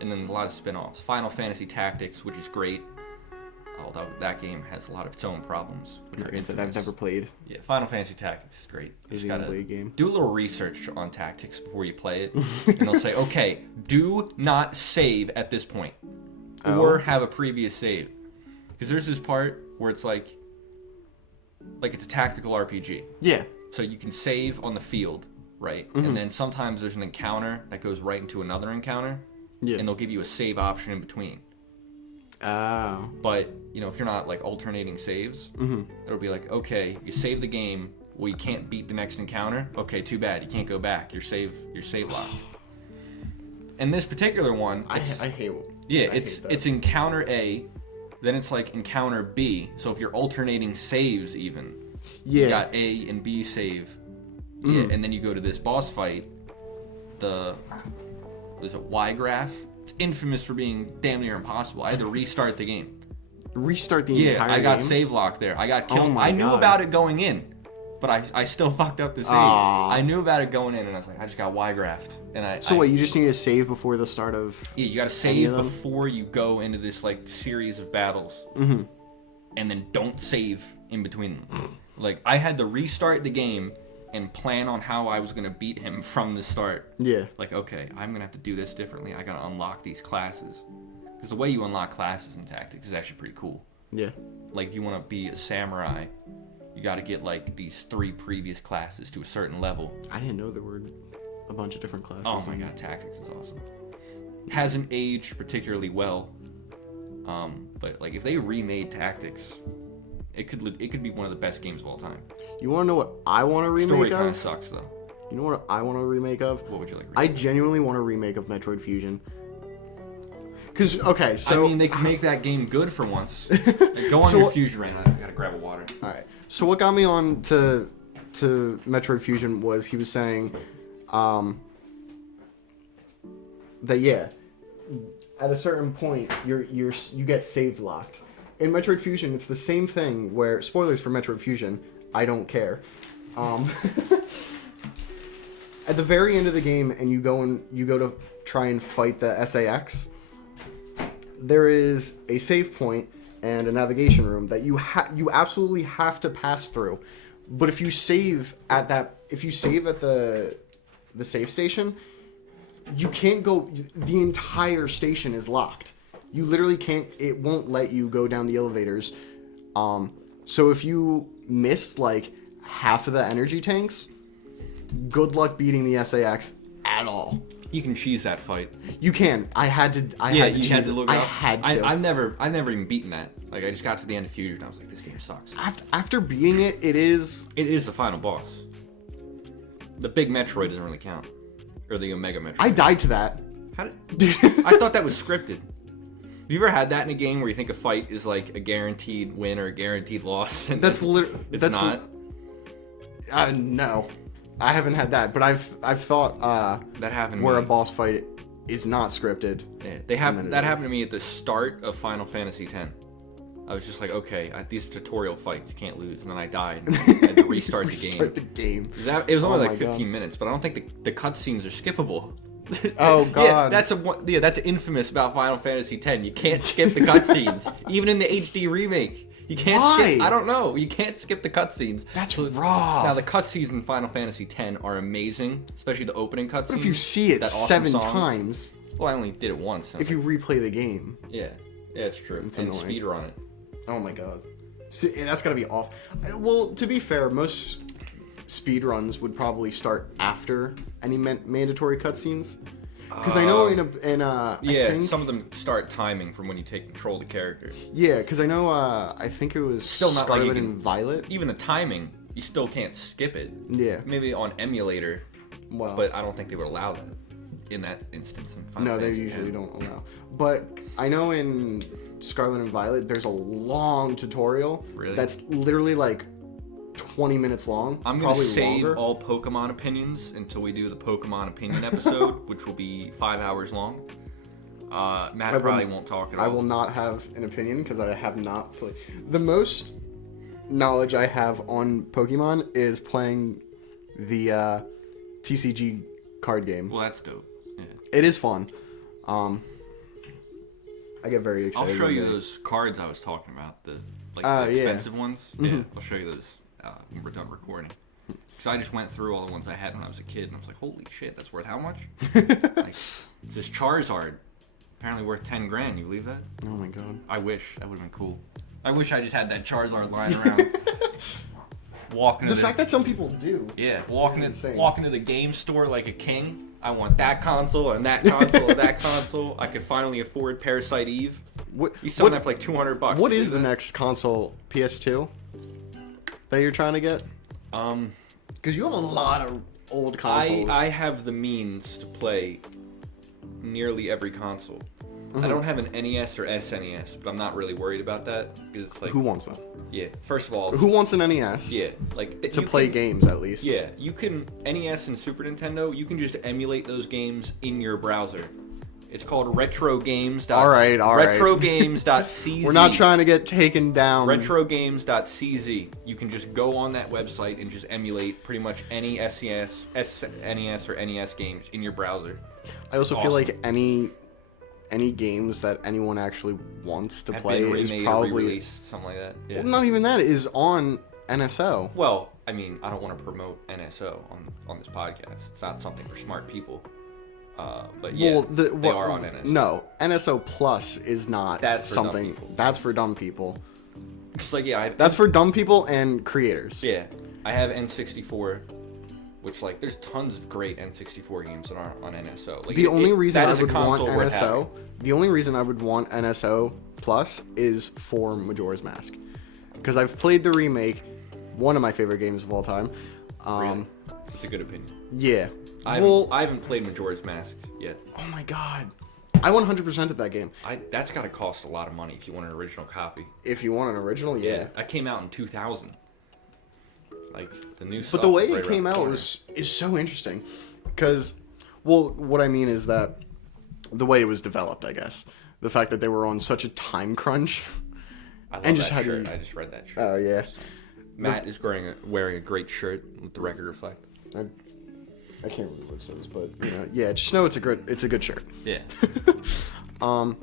And then a lot of spin-offs. Final Fantasy Tactics, which is great, although that game has a lot of its own problems. Which Like are I said, I've infamous. never played Yeah, Final Fantasy Tactics is great. You a just gotta Xenoblade game. do a little research on tactics before you play it, and they'll say, okay, do not save at this point, or Oh. have a previous save, because there's this part where it's like it's a tactical RPG, Yeah. so you can save on the field, right? Mm-hmm. And then sometimes there's an encounter that goes right into another encounter, Yeah. and they'll give you a save option in between. Oh. But, you know, if you're not, like, alternating saves, it'll be like, okay, you save the game, well, you can't beat the next encounter. Okay, too bad. You can't go back. You're save locked. And this particular one, I hate. Yeah, I hate that. it's encounter A, then it's like encounter B. So if you're alternating saves, even you got A and B save, yeah, and then you go to this boss fight. There's a Y graph. It's infamous for being damn near impossible. I had to restart the game. Restart the entire game? Yeah, I got save locked there. I got killed. Oh my I knew God. about it going in, but I still fucked up the saves. Aww. I knew about it going in, and I was like, I just got Y graphed. And So what? You just need to save before the start of. Yeah, you gotta save before you go into this like series of battles, and then don't save in between them. Like I had to restart the game and plan on how I was gonna beat him from the start. Yeah. Like okay, I'm gonna have to do this differently. I gotta unlock these classes, because the way you unlock classes in Tactics is actually pretty cool. Yeah. Like you want to be a samurai, you got to get like these 3 previous classes to a certain level. I didn't know there were a bunch of different classes. Oh my god, Tactics is awesome. Hasn't aged particularly well, but like if they remade Tactics, it could be one of the best games of all time. You want to know what I want to remake Story kind of of? sucks though. You know what I want to remake of? What would you like? I genuinely want a remake of Metroid Fusion. Cause okay, so I mean, they can make that game good for once. Like, go on So your what- Fusion rant. I gotta grab a water. all right. So what got me on to Metroid Fusion was he was saying, that yeah, at a certain point you get save locked. In Metroid Fusion, it's the same thing where spoilers for Metroid Fusion. I don't care. At the very end of the game, and you go to try and fight the SAX. There is a save point and a navigation room that you absolutely have to pass through. But if you save at the save station, you can't go. The entire station is locked. You literally can't. It won't let you go down the elevators. So if you miss like half of the energy tanks, good luck beating the SAX at all. You can cheese that fight. You can. I had to Look it I up. had to. I've never even beaten that. Like I just got to the end of Fusion and I was like, this game sucks. After beating it, it is the final boss. The big Metroid doesn't really count. Or the Omega Metroid. I died to that. How did... I thought that was scripted. Have you ever had that in a game where you think a fight is like a guaranteed win or a guaranteed loss? And That's literally. It's not. No, I haven't had that, but I've thought That happened. where to a me. boss fight is not scripted. Yeah, that happened to me at the start of Final Fantasy X. I was just like, okay, these are tutorial fights, you can't lose, and then I died and I had to restart the game. It was only Oh like my 15 God. minutes, but I don't think the cutscenes are skippable. Oh God. That's infamous about Final Fantasy X. You can't skip the cutscenes, even in the HD remake. You can't skip. Why? I don't know. You can't skip the cutscenes. That's rough. Now the cutscenes in Final Fantasy X are amazing, especially the opening cutscenes. But if you see it that awesome 7 song. times, Well, I only did it once. if you replay the game, yeah, it's true. It's And annoying. speedrun it. oh my God, see, that's gotta be off. Well, to be fair, most speedruns would probably start after any mandatory cutscenes. Because I know I think, some of them start timing from when you take control of the characters. yeah, because I know I think it was Still not like you Scarlet can- and Violet. Even the timing, you still can't skip it. Yeah, Maybe on emulator, well, but I don't think they would allow that in that instance. In Final no, they Fantasy usually X. don't allow. But I know in Scarlet and Violet, there's a long tutorial Really? that's literally like 20 minutes long. I'm gonna probably save longer. all Pokemon opinions until we do the Pokemon opinion episode, which will be 5 hours long. Matt probably won't talk at all. I will not have an opinion because I have not played. The most knowledge I have on Pokemon is playing the TCG card game. Well, that's dope. Yeah. It is fun. I get very excited. I'll show one you day. those cards I was talking about, the Yeah. expensive ones. Yeah, I'll show you those when we're done recording. Because I just went through all the ones I had when I was a kid, and I was like, holy shit, that's worth how much? Like, it's this Charizard, apparently worth 10 grand. You believe that? Oh my God. I wish. That would have been cool. I wish I just had that Charizard lying around. Walking The to fact that some people do. yeah, walking insane. to the game store like a king. I want that console and that console and that console. I could finally afford Parasite Eve. You sell that for like $200. What is the next console? PS2 that you're trying to get? Because you have a lot of old consoles. I have the means to play nearly every console. I don't have an NES or SNES, but I'm not really worried about that because it's like who wants them? Yeah. First of all, who wants an NES? Yeah, like to play games at least. Yeah, you can NES and Super Nintendo. You can just emulate those games in your browser. It's called retrogames. All right. Retrogames.cz. We're not trying to get taken down. Retrogames.cz. You can just go on that website and just emulate pretty much any SNES or NES games in your browser. I also feel like any games that anyone actually wants to play is probably re-released, something like that. Yeah. Well, not even that is on NSO. Well, I mean, I don't want to promote NSO on this podcast. It's not something for smart people. But yeah, they are on NSO. No, NSO Plus is not something. That's for dumb people. It's like that's for dumb people and creators. Yeah, I have N64. Which, like, there's tons of great N64 games that aren't on NSO. Like, the only reason I would want NSO Plus is for Majora's Mask, because I've played the remake, one of my favorite games of all time. Really? That's a good opinion. Yeah. I haven't played Majora's Mask yet. Oh my god, I 100%ed that game. That's got to cost a lot of money if you want an original copy. If you want an original, yeah. That came out in 2000. Like the new stuff. But the way it came out is so interesting, because, well, what I mean is that the way it was developed, I guess, the fact that they were on such a time crunch, I love that shirt. I just read that shirt. Oh yeah. Matt is wearing a great shirt. Let the record reflect. I can't remember what it says, but yeah, just know it's a good shirt. Yeah. But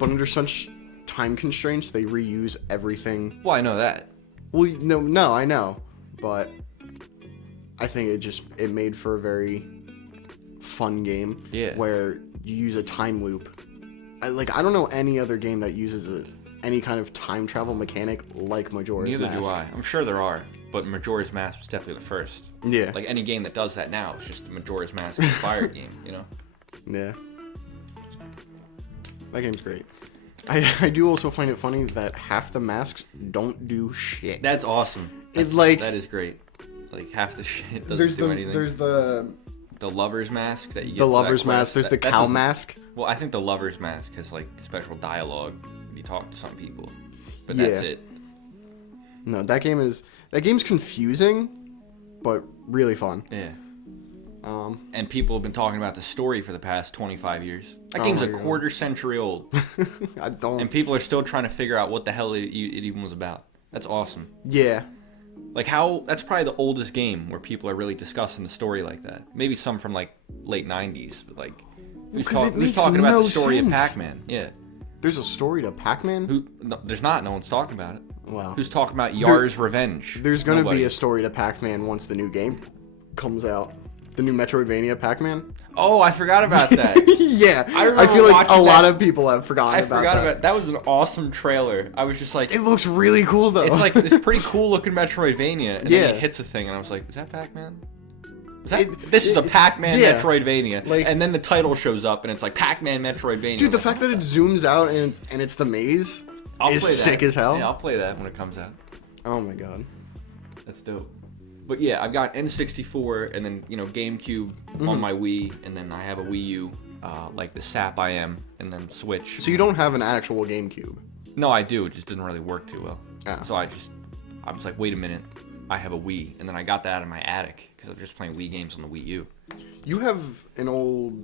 under such time constraints, they reuse everything. Well, I know that. Well, no, I know. But I think it made for a very fun game. Yeah. Where you use a time loop. I don't know any other game that uses any kind of time travel mechanic like Majora's Mask. Neither do I. I'm sure there are, but Majora's Mask was definitely the first. Yeah. Like any game that does that now is just a Majora's Mask inspired game, you know? Yeah. That game's great. I do also find it funny that half the masks don't do shit. That's awesome. That is great. Like half the shit doesn't do anything. There's the lover's mask that you get. The lover's mask. There's the cow mask. Well, I think the lover's mask has like special dialogue when you talk to some people, but that's it. No, that game's confusing, but really fun. Yeah. And people have been talking about the story for the past 25 years. That game's a quarter century old. I don't. And people are still trying to figure out what the hell it even was about. That's awesome. Yeah. Like that's probably the oldest game where people are really discussing the story like that. Maybe some from like late 90s, but like who's talking about the story of Pac-Man? Yeah. There's a story to Pac-Man? There's not. No one's talking about it. Wow. Who's talking about Yar's Revenge? There's going to be a story to Pac-Man once the new game comes out. The new Metroidvania Pac-Man. Oh, I forgot about that. Yeah. I feel like a lot of people have forgotten about that. I forgot about that. Was an awesome trailer. I was just like... It looks really cool, though. It's like this pretty cool looking Metroidvania. And then it hits a thing, and I was like, is that Pac-Man? This is a Pac-Man Metroidvania. Like, and then the title shows up, and it's like Pac-Man Metroidvania. Dude, the fact that it zooms out and it's the maze is sick as hell. Yeah, I'll play that when it comes out. Oh my god. That's dope. But yeah, I've got N64 and then, GameCube on my Wii, and then I have a Wii U, like the sap I am, and then Switch. So you don't have an actual GameCube? No, I do. It just didn't really work too well. Oh. So I was like, wait a minute, I have a Wii, and then I got that out of my attic because I was just playing Wii games on the Wii U. You have an old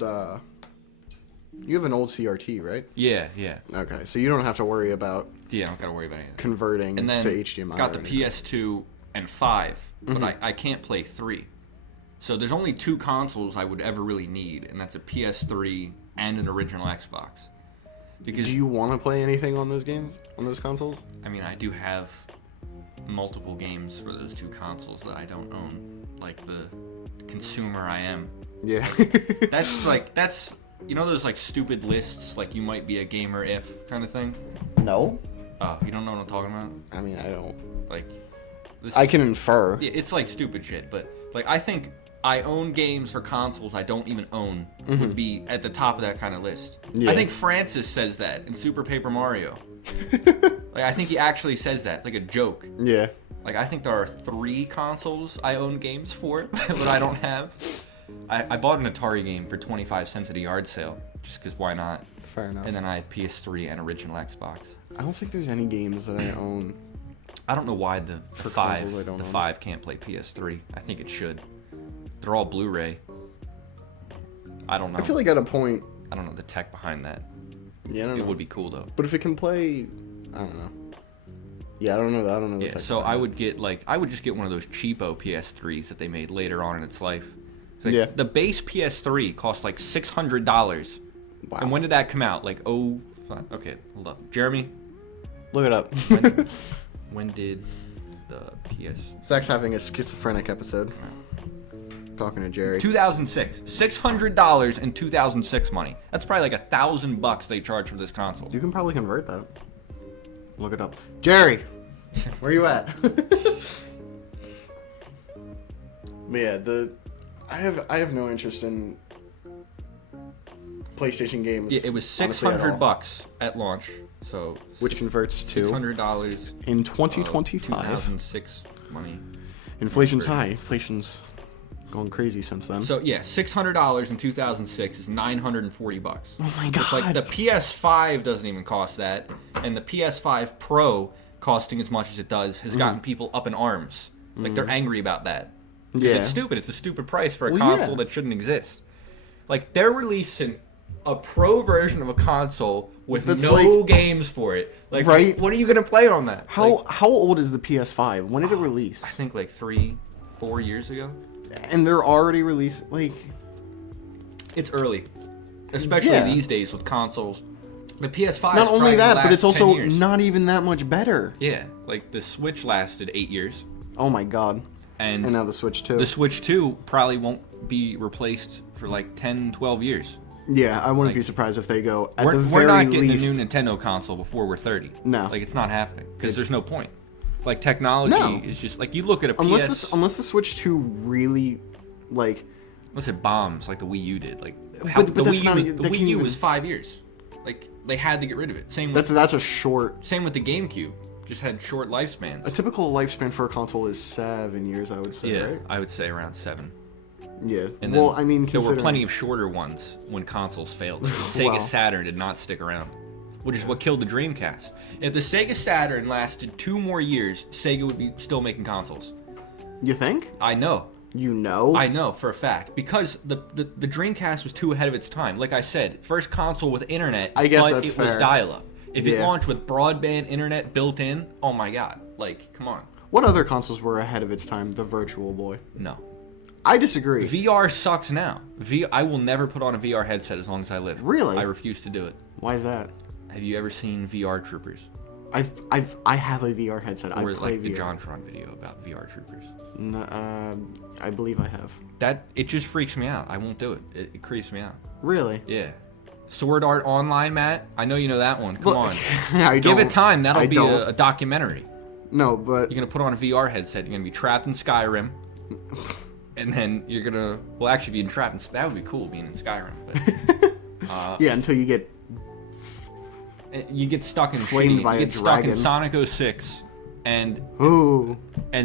CRT, right? Yeah. Okay, so you don't have to worry about. Yeah, I don't gotta worry about anything. Converting and then to HDMI. Got the PS2 and 5, but I can't play 3. So there's only 2 consoles I would ever really need, and that's a PS3 and an original Xbox. Because do you want to play anything on those games, on those consoles? I mean, I do have multiple games for those 2 consoles that I don't own, like the consumer I am. Yeah. that's those like stupid lists, like you might be a gamer if kind of thing? No. Oh, you don't know what I'm talking about? I mean, I don't. Like... I can infer. It's like stupid shit, but like I think I own games for consoles I don't even own would be at the top of that kind of list. Yeah. I think Francis says that in Super Paper Mario. Like, I think he actually says that. It's like a joke. Yeah. Like, I think there are 3 consoles I own games for, but I don't have. I bought an Atari game for 25 cents at a yard sale, just because why not? Fair enough. And then I have PS3 and original Xbox. I don't think there's any games that I own. I don't know why the consoles I don't the own. 5 can't play PS3. I think it should. They're all Blu-ray. I don't know. I feel like at a point, I don't know the tech behind that. yeah, I don't know. It would be cool though. But if it can play, I don't know. Yeah, I don't know. I don't know. the Yeah, tech so behind I it. would get I would just get one of those cheapo PS3s that they made later on in its life. It's like, Yeah. The base PS3 cost like $600. Wow. And when did that come out? Like, oh, okay, hold up. Jeremy, Look it up. when did the PS... Zach's having a schizophrenic episode. Talking to Jerry. 2006. $600 in 2006 money. That's probably like $1,000 they charge for this console. You can probably convert that. Look it up. Jerry, where you at? Yeah, I have no interest in PlayStation games. Yeah, it was honestly, at all. $600 at launch. So Which converts to $600 in 2025. 2006 money. Inflation's high. Inflation's gone crazy since then. So yeah, $600 in 2006 is $940. Oh my It's like god. the PS5 doesn't even cost that, and the PS5 Pro costing as much as it does has gotten people up in arms. Like they're angry about that. 'Cause Yeah. it's stupid. It's a stupid price for a Well, console yeah. that shouldn't exist. Like they're releasing a pro version of a console with That's no like- games for it. Like, Right? what are you gonna play on that? how Like, how old is the PS5? When did it I release? think like 3-4 years ago. And they're already releasing like It's early, especially Yeah. these days with consoles. The PS5. not is only probably that, gonna but it's last 10 also years. not even that much better. Yeah, like the Switch lasted 8 years, Oh my god. and And now the Switch too. the Switch 2 probably won't be replaced for like 10, 12 years. Yeah, I wouldn't be like- surprised if they go at We're, the we're very not getting least. a new Nintendo console before we're 30. No. Like it's not happening because there's no point. Like technology No. is just like you look at a unless PS. unless the Switch 2 really like Unless it bombs like the Wii U did. Like But the that's Wii not- U, that the Wii can't U even- was 5 years. Like they had to get rid of it. Same with that's a short. same with the GameCube. Just had short A lifespans. typical lifespan for a console is 7 years, I would say. Yeah, Right? I would say around 7. Yeah. And Well, then I mean, there were considering- plenty of shorter ones when consoles failed. The Sega Wow. Saturn did not stick around, which is what killed the Dreamcast. If the Sega Saturn lasted 2 more years, Sega would be still making consoles. You think? I know. You know? I know for a fact because the Dreamcast was too ahead of its time. Like I said, first console with internet, I guess but that's it was fair. dial-up. If it Yeah. launched with broadband internet built in, oh my god! Like, come on. What other consoles were ahead of its time? The Virtual Boy. No. I disagree. VR sucks now. I will never put on a VR headset as long as I live. Really? I refuse to do it. Why is that? Have you ever seen VR Troopers? I have a VR headset. I Or play like the VR. JonTron video about VR Troopers? I believe I have. It just freaks me out. I won't do it. It creeps me out. Really? Yeah. Sword Art Online, Matt. I know you know that one. Come Well, on. I Give don't. it time. That'll I be don't. a documentary. No, but You're gonna put on a VR headset. You're gonna be trapped in Skyrim, and then you're gonna actually being trapped. That would be cool being in Skyrim. But yeah, until you get you get stuck in Flamed shitty- by you a get stuck in dragon. Sonic 06, and ooh,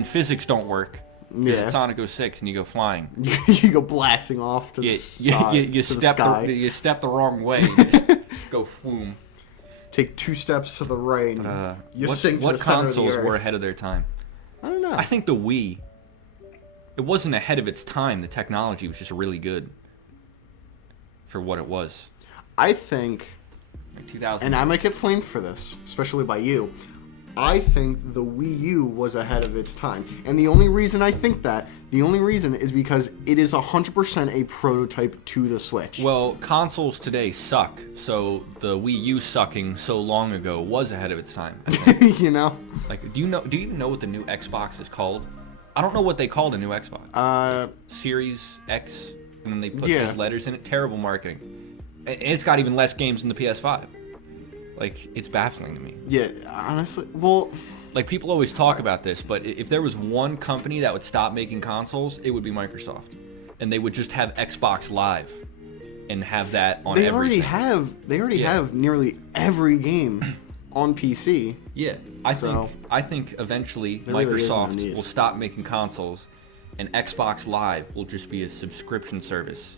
physics don't work. 'Cause Yeah. it's Sonic 06, and you go flying. you go blasting off to the You, side, you to the step sky. you step the wrong way. You just go boom. Take 2 steps to the right. And you what sink to what the center of the consoles earth. were ahead of their time? I don't know. I think the Wii. It wasn't ahead of its time. The technology was just really good for what it was. I think, Like 2000. and I might get flamed for this, especially by you. I think the Wii U was ahead of its time. And the only reason I think that, is because it is 100% a prototype to the Switch. Well, consoles today suck. So the Wii U sucking so long ago was ahead of its time. I think. you know? Like, do you even know what the new Xbox is called? I don't know what they call the new Xbox. Series X, and then they put Yeah. these letters in it. Terrible marketing. And it's got even less games than the PS5. Like, it's baffling to me. Yeah, honestly, well, Like, people always talk about this, but if there was one company that would stop making consoles, it would be Microsoft. and they would just have Xbox Live and have that on They everything. They already have nearly every game on PC. Yeah, I think eventually really is no Microsoft need. will stop making consoles, and Xbox Live will just be a subscription service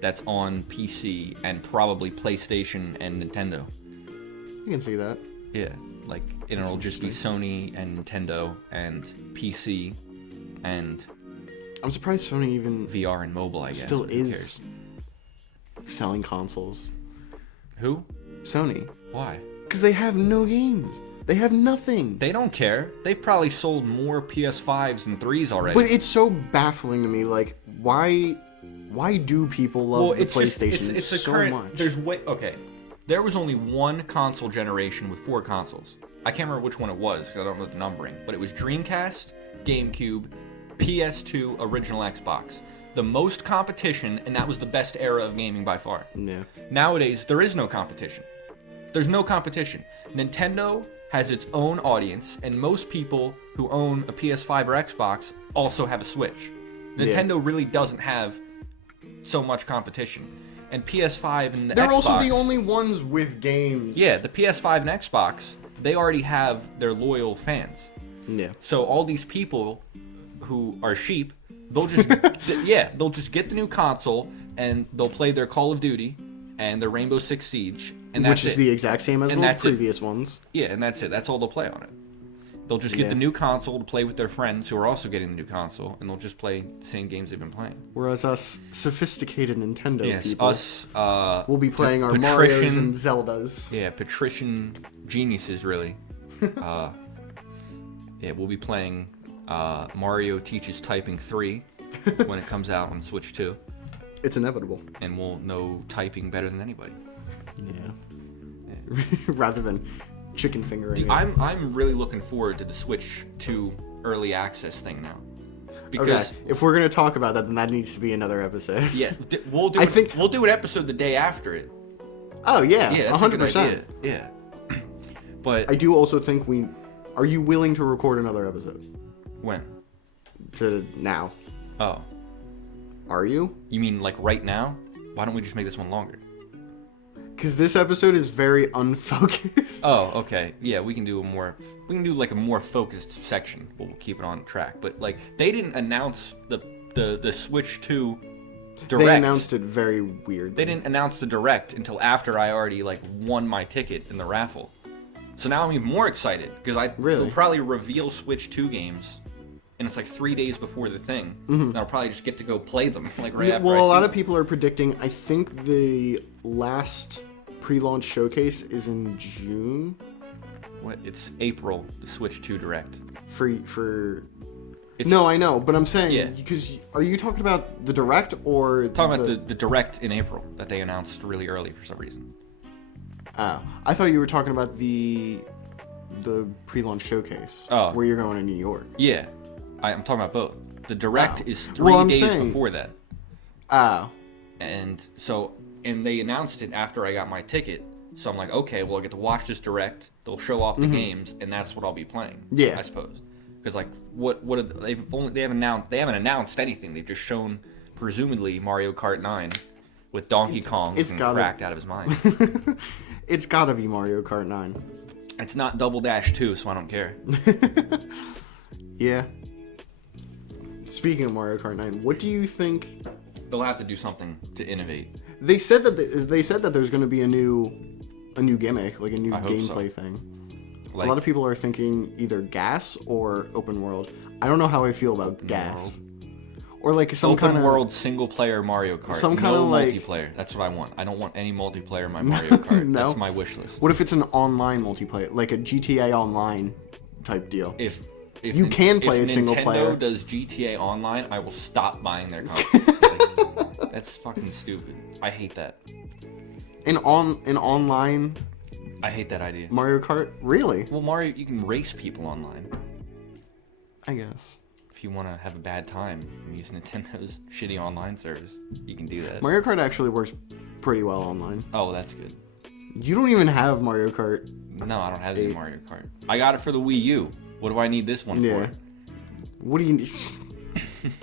that's on PC and probably PlayStation and Nintendo. You can see that. Yeah, like and it'll just be Sony and Nintendo and PC and I'm surprised Sony even VR and mobile. I guess still Who is selling consoles. Who? Sony. Why? Because they have no games. They have nothing. They don't care. They've probably sold more PS5s and 3s already. But it's so baffling to me. Like, why do people love the PlayStation it's the so current, much? Okay. There was only one console generation with 4 consoles. I can't remember which one it was because I don't know the numbering. But it was Dreamcast, GameCube, PS2, original Xbox. The most competition, and that was the best era of gaming by far. Yeah. Nowadays, there is no competition. There's no competition. Nintendo has its own audience, and most people who own a PS5 or Xbox also have a Switch. Nintendo really doesn't have so much competition. And PS5 and the They're Xbox... also the only ones with games. Yeah, the PS5 and Xbox, they already have their loyal fans. Yeah. So all these people who are sheep, they'll just they'll just get the new console and they'll play their Call of Duty and their Rainbow Six Siege, and that's Which is it. the exact same as And the that's it. previous ones. Yeah, and that's it. That's all they'll play on it. They'll just get the new console to play with their friends who are also getting the new console, and they'll just play the same games they've been playing. Whereas us sophisticated Nintendo Yes, people us. will be playing our Marios and Zeldas. Yeah, patrician geniuses, really. Yeah, we'll be playing Mario Teaches Typing 3 when it comes out on Switch 2. It's inevitable. And we'll know typing better than anybody. Yeah. Rather than chicken fingering. Dude, it. I'm really looking forward to the Switch 2 early access thing now. Because okay, if we're gonna talk about that, then that needs to be another episode. yeah, we'll do. We'll do an episode the day after it. Oh yeah, Yeah, that's 100%. a good idea. Yeah, but I do also think we. Are you willing to record another episode? when? To now. Oh, Are you? you mean like right now? Why don't we just make this one longer? Because this episode is very unfocused. Oh, okay. Yeah, we can do like a more focused section. We'll keep it on track. But like they didn't announce the Switch 2 Direct. They announced it very weird. They didn't announce the Direct until after I already like won my ticket in the raffle. So now I'm even more excited because they'll probably reveal Switch 2 games, and it's like 3 days before the thing. And I'll probably just get to go play them like right after. Well, a lot of people are predicting. I think the last pre-launch showcase is in June. What? It's April. The Switch 2 Direct. No, I know, but I'm saying Yeah. because are you talking about the Direct or Talking about the Direct in April that they announced really early for some reason. Oh, I thought you were talking about the pre-launch showcase. Oh. Where you're going to New York. Yeah, I'm talking about both. The Direct Oh. is 3 Well, I'm days saying- before that. Oh. And they announced it after I got my ticket. So I'm like, okay, well I get to watch this Direct. They'll show off the games, and that's what I'll be playing. Yeah. I suppose. Because like, they haven't announced anything. They've just shown presumably Mario Kart 9 with Donkey Kong looking cracked out of his mind. It's gotta be Mario Kart 9. It's not Double Dash 2, so I don't care. Yeah. Speaking of Mario Kart 9, what do you think? They'll have to do something to innovate. They said that there's going to be a new gimmick, like a new I hope gameplay so. thing. Like, A lot of people are thinking either gas or open world. I don't know how I feel about gas. Or like some open kind of world single player Mario Kart. Some no kinda like- multiplayer. That's what I want. I don't want any multiplayer in my Mario Kart. No? That's my wish list. What if it's an online multiplayer, like a GTA Online type deal? If You can play if it single Nintendo player. does GTA Online, I will stop buying their console. That's fucking stupid. I hate that. An online I hate that idea. Mario Kart? Really? Well, Mario, you can race people online. I guess. If you want to have a bad time and use Nintendo's shitty online service, you can do that. Mario Kart actually works pretty well online. Oh, that's good. You don't even have Mario Kart. No, I don't have the Mario Kart. I got it for the Wii U. What do I need this one Yeah. for? What do you need?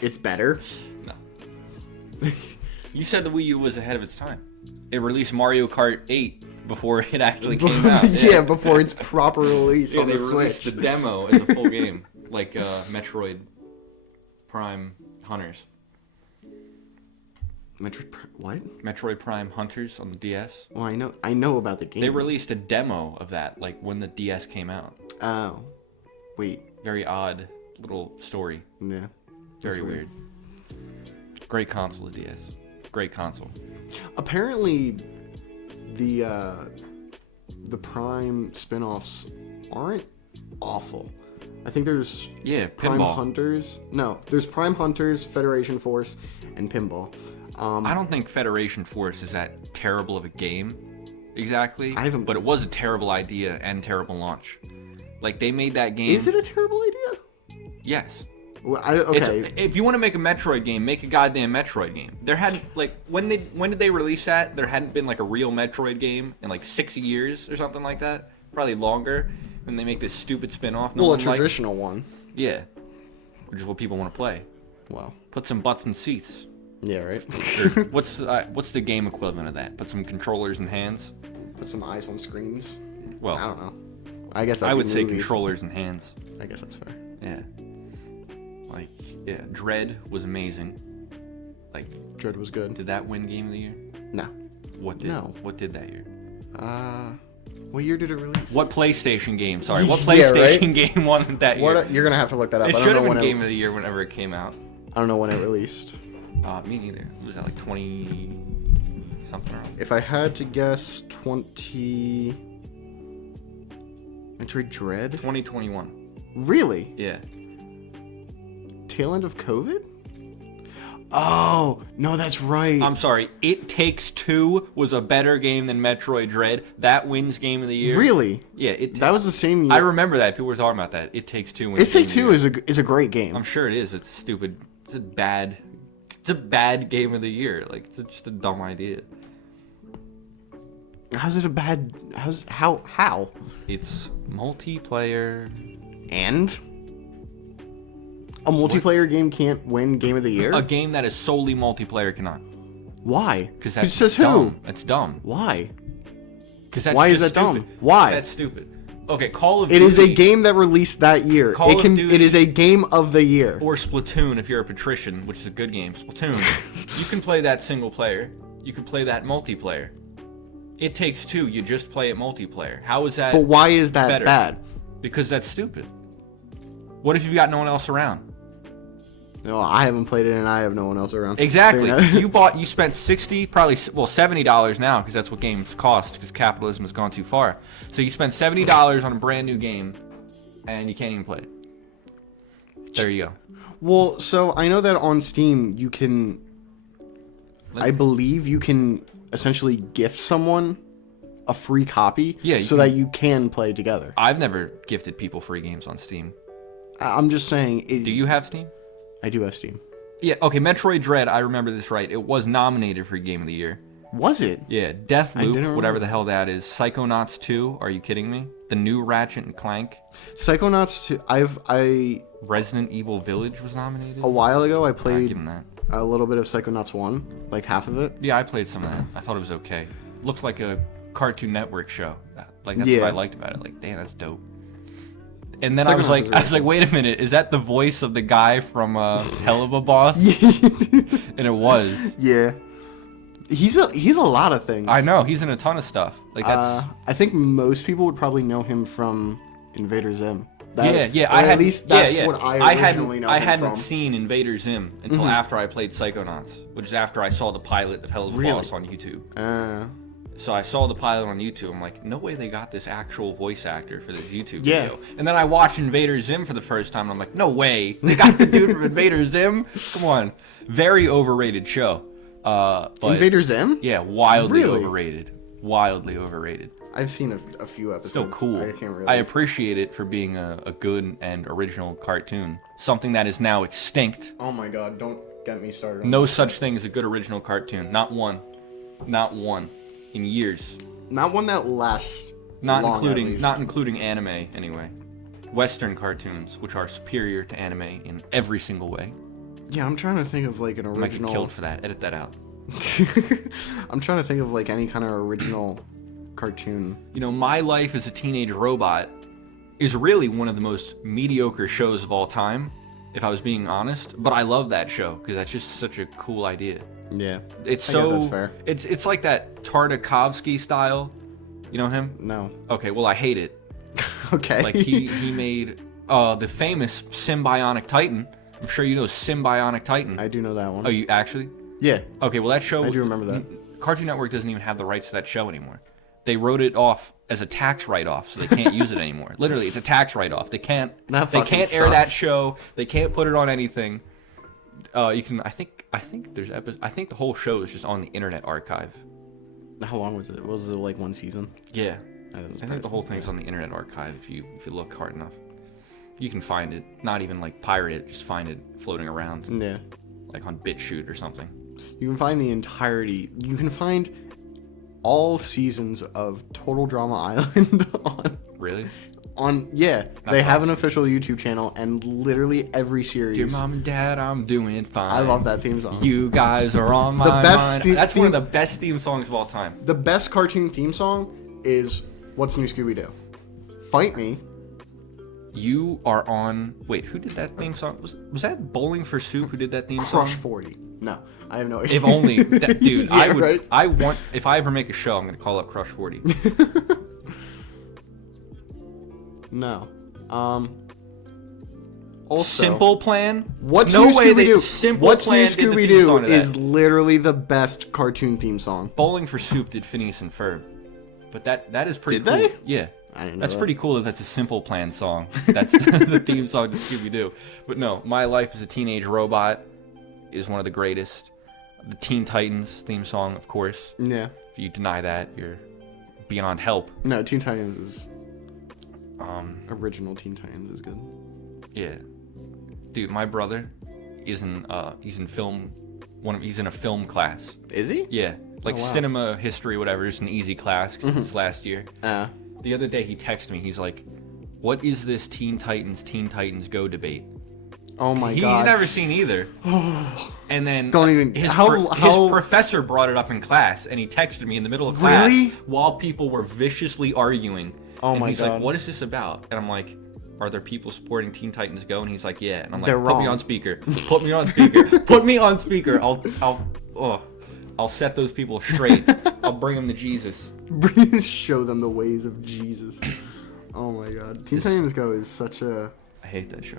It's better. No. You said the Wii U was ahead of its time. It released Mario Kart 8 before it actually came out. Yeah, before its proper release on they the released Switch. the demo as a full game, like Metroid Prime Hunters. What? Metroid Prime Hunters on the DS. Well, I know about the game. They released a demo of that, like when the DS came out. Oh, wait. Very odd little story. Yeah. Very weird. Great console, the DS. Great console. Apparently, the Prime spin-offs aren't awful. I think there's Prime Pinball. Hunters. No, there's Prime Hunters, Federation Force, and Pinball. I don't think Federation Force is that terrible of a game, exactly. But it was a terrible idea and terrible launch. Like, they made that game... Is it a terrible idea? Yes. Well, okay. If you want to make a Metroid game, make a goddamn Metroid game. There hadn't, like, when did they release that? There hadn't been, like, a real Metroid game in, like, 6 years or something like that. Probably longer. And they make this stupid spin-off. A traditional one. Yeah. Which is what people want to play. Wow. Put some butts in seats. Yeah, right? What's the game equivalent of that? Put some controllers in hands? Put some eyes on screens? Well, I don't know. I guess I would say controllers in hands. I guess that's fair. Yeah. Like, yeah, Dread was amazing. Like, Dread was good. Did that win Game of the Year? No. What did that year? What year did it release? What PlayStation game? Sorry, what PlayStation game won that year? You're gonna have to look that up. It should have been Game of the Year whenever it came out. I don't know when it released. Me neither. Was that like 20 something around? If I had to guess, 20. Metroid Dread? 2021. Really? Yeah. Tail end of COVID? Oh, no, that's right. I'm sorry. It Takes Two was a better game than Metroid Dread. That wins Game of the Year. Really? Yeah. That was the same year. I remember that. People were talking about that. It Takes Two wins It Takes Two is a great game. I'm sure it is. It's stupid. It's a bad Game of the Year. Like, it's just a dumb idea. How's it a bad... How? It's multiplayer. And? A multiplayer game can't win Game of the Year? A game that is solely multiplayer cannot. Why? Because that's says dumb. Who? That's dumb. Why? Because that's Why just is that stupid. dumb? Why? That's stupid. Okay, Call of Duty. It is a game that released that year. It is a game of the year. Or Splatoon, if you're a patrician, which is a good game. Splatoon. You can play that single player. You can play that multiplayer. It Takes Two, you just play it multiplayer. How is that? But why is that better? bad? Because that's stupid. What if you've got no one else around? No, I haven't played it, and I have no one else around. Exactly. So, you You spent $60, probably $70 now, because that's what games cost, because capitalism has gone too far. So you spent $70 on a brand new game, and you can't even play it. There you go. Well, so I know that on Steam you can, I believe you can essentially gift someone a free copy, that you can play together. I've never gifted people free games on Steam. I'm just saying. Do you have Steam? I do have Steam. Yeah, okay, Metroid Dread, I remember this right. It was nominated for Game of the Year. Was it? Yeah, Deathloop, whatever the hell that is. Psychonauts 2, are you kidding me? The new Ratchet and Clank. Psychonauts 2, Resident Evil Village was nominated. A while ago, I played give 'em that. a little bit of Psychonauts 1, like half of it. Yeah, I played some of that. I thought it was okay. Looked like a Cartoon Network show. Like, that's what I liked about it. Like, damn, that's dope. And then I was like, wait a minute, is that the voice of the guy from Hell of a Boss? And it was. Yeah. He's a lot of things. I know, he's in a ton of stuff. Like that's. I think most people would probably know him from Invader Zim. What I originally know him from. I hadn't seen Invader Zim until after I played Psychonauts, which is after I saw the pilot of Hell of a Boss on YouTube. So I saw the pilot on YouTube. I'm like, no way they got this actual voice actor for this YouTube video. And then I watched Invader Zim for the first time, and I'm like, no way. They got the dude from Invader Zim? Come on. Very overrated show. But, Invader Zim? Yeah, wildly overrated. Wildly overrated. I've seen a few episodes. So cool. I appreciate it for being a good and original cartoon. Something that is now extinct. Oh my god, don't get me started on No such thing as a good original cartoon. Not one. Not one. In years. Not one that lasts not long, including anime anyway. Western cartoons, which are superior to anime in every single way. Yeah, I'm trying to think of like an I might get original. killed for that. Edit that out. I'm trying to think of like any kind of original cartoon. You know, My Life as a Teenage Robot is really one of the most mediocre shows of all time, if I was being honest. But I love that show because that's just such a cool idea. Yeah, It's I so guess that's fair. It's like that Tartakovsky style. You know him? No. Okay, well I hate it. Okay. Like he made the famous Symbionic Titan. I'm sure you know Symbionic Titan. I do know that one. Oh, you actually? Yeah. Okay, well that show. I do remember that. Cartoon Network doesn't even have the rights to that show anymore. They wrote it off as a tax write-off, so they can't use it anymore. Literally, it's a tax write-off. They can't. That They fucking can't air that sucks. show. They can't put it on anything. You can. I think there's I think the whole show is just on the Internet Archive. How long was it? Was it like one season? Yeah. That is I think the whole thing's on the Internet Archive if you look hard enough. You can find it. Not even like pirate it, just find it floating around. Yeah. Like on BitChute or something. You can find the entirety. You can find all seasons of Total Drama Island Really? yeah. They have an awesome. official YouTube channel and literally every series. Dear Mom and Dad, I'm doing fine. I love that theme song. You guys are on my best mind. That's one of the best theme songs of all time. The best cartoon theme song is What's New Scooby-Doo? Fight Me. You are on. Wait, who did that theme song? Was that Bowling for Soup who did that theme Crush song? 40. No, I have no idea. If only, dude. Yeah, I would. right? I want. If I ever make a show, I'm gonna call up Crush 40. No. Also, Simple Plan. What's no New way they- Scooby-Doo? Simple What's Plan New did the theme Scooby-Doo song to that. is literally the best cartoon theme song. Bowling for Soup did Phineas and Ferb, but that is pretty Did cool. they? Yeah. I didn't know That's that. pretty cool that that's a Simple Plan song. That's the theme song to Scooby-Doo. But no, My Life as a Teenage Robot is one of the greatest. The Teen Titans theme song, of course. Yeah. If you deny that, you're beyond help. No, Teen Titans is original Teen Titans is good. Yeah. Dude, my brother is he's in film he's in a film class. Is he? Yeah. Like Oh, wow. cinema history, whatever, just an easy class 'cause it's last year. The other day he texted me, he's like, "What is this Teen Titans Go debate?" Oh my He's god. never seen either. And then Don't even- his how- professor brought it up in class, and he texted me in the middle of class Really? while people were viciously arguing. Oh and my he's God. like, "What is this about?" And I'm like, "Are there people supporting Teen Titans Go?" And he's like, "Yeah." And I'm like, They're "Put me wrong. on speaker. Put me on speaker. Put me on speaker. I'll set those people straight. I'll bring them to Jesus." Show them the ways of Jesus. Oh my god. Teen Titans Go is such a I hate that show.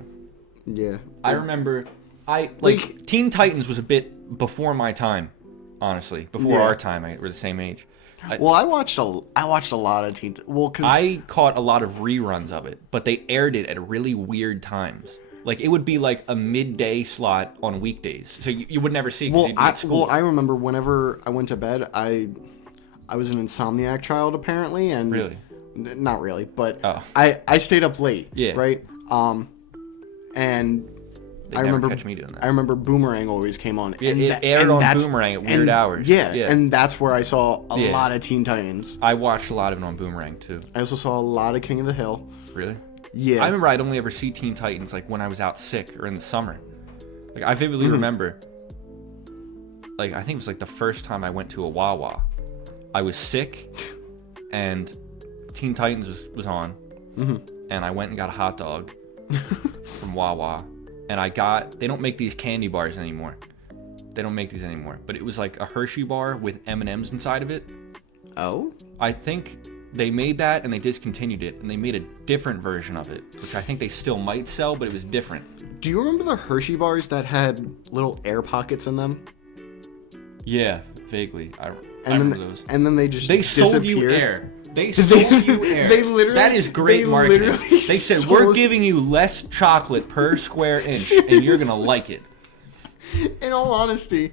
yeah. I remember, Like- Teen Titans was a bit before my time, honestly. Before Yeah. our time, we're the same age. Well, I watched a lot of Teen. Well, because I caught a lot of reruns of it, but they aired it at really weird times. Like it would be like a midday slot on weekdays, so you would never see. 'Cause you'd be at school. I remember whenever I went to bed, I was an insomniac child apparently, and Really? Not really, but Oh. I stayed up late. Yeah. Right. And They'd I never remember catch me doing that. I remember Boomerang always came on. Yeah, and it aired on that's- Boomerang at weird hours. Yeah, Yeah. and that's where I saw a Yeah. lot of Teen Titans. I watched a lot of it on Boomerang too. I also saw a lot of King of the Hill. Really? Yeah. I remember I'd only ever see Teen Titans like when I was out sick or in the summer. Like I vividly remember, like I think it was like the first time I went to a Wawa. I was sick, and Teen Titans was on, and I went and got a hot dog from Wawa, and they don't make these candy bars anymore. They don't make these anymore, but it was like a Hershey bar with M&Ms inside of it. Oh? I think they made that and they discontinued it, and they made a different version of it, which I think they still might sell, but it was different. Do you remember the Hershey bars that had little air pockets in them? Yeah, vaguely. I And remember then those. and then they just They sold you disappeared? air. They sold you air. They literally- That is great they marketing. literally They said, we're sold- giving you less chocolate per square inch, and you're going to like it. In all honesty,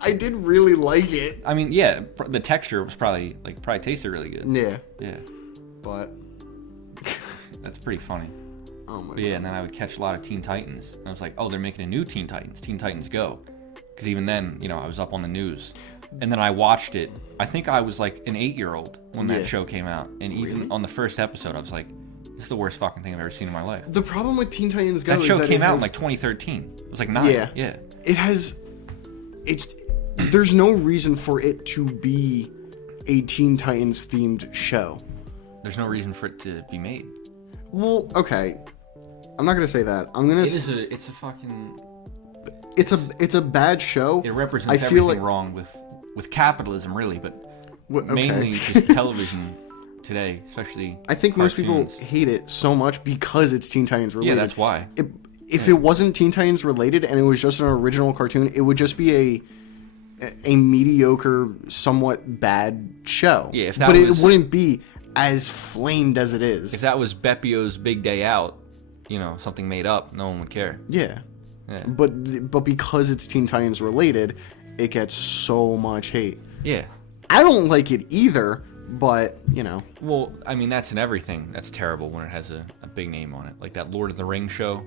I did really like it. I mean, yeah, the texture was probably tasted really good. Yeah, Yeah, but that's pretty funny. oh my But yeah, and then I would catch a lot of Teen Titans. And I was like, oh, they're making a new Teen Titans Go. Because even then, I was up on the news. And then I watched it. I think I was like an 8-year-old when that Yeah. show came out. And even Really? on the first episode, I was like, this is the worst fucking thing I've ever seen in my life. The problem with Teen Titans Go That is show that came it out has, in like 2013. It was like 9. Yeah. Yeah. it has it. There's no reason for it to be a Teen Titans themed show. There's no reason for it to be made. Well, okay. I'm not gonna say that. I'm gonna. It's a fucking. It's a bad show. It represents I feel everything like, wrong with capitalism, really, but okay. mainly just television today, especially. I think most people cartoons. hate it so much because it's Teen Titans related. Yeah, that's why. If it wasn't Teen Titans related and it was just an original cartoon, it would just be a mediocre, somewhat bad show. Yeah, if that but was, it wouldn't be as flamed as it is. If that was Beppio's Big Day Out, something made up, no one would care. Yeah. Yeah. But because it's Teen Titans related, it gets so much hate. Yeah. I don't like it either, but, Well, I mean, that's in everything. That's terrible when it has a big name on it. Like that Lord of the Rings show.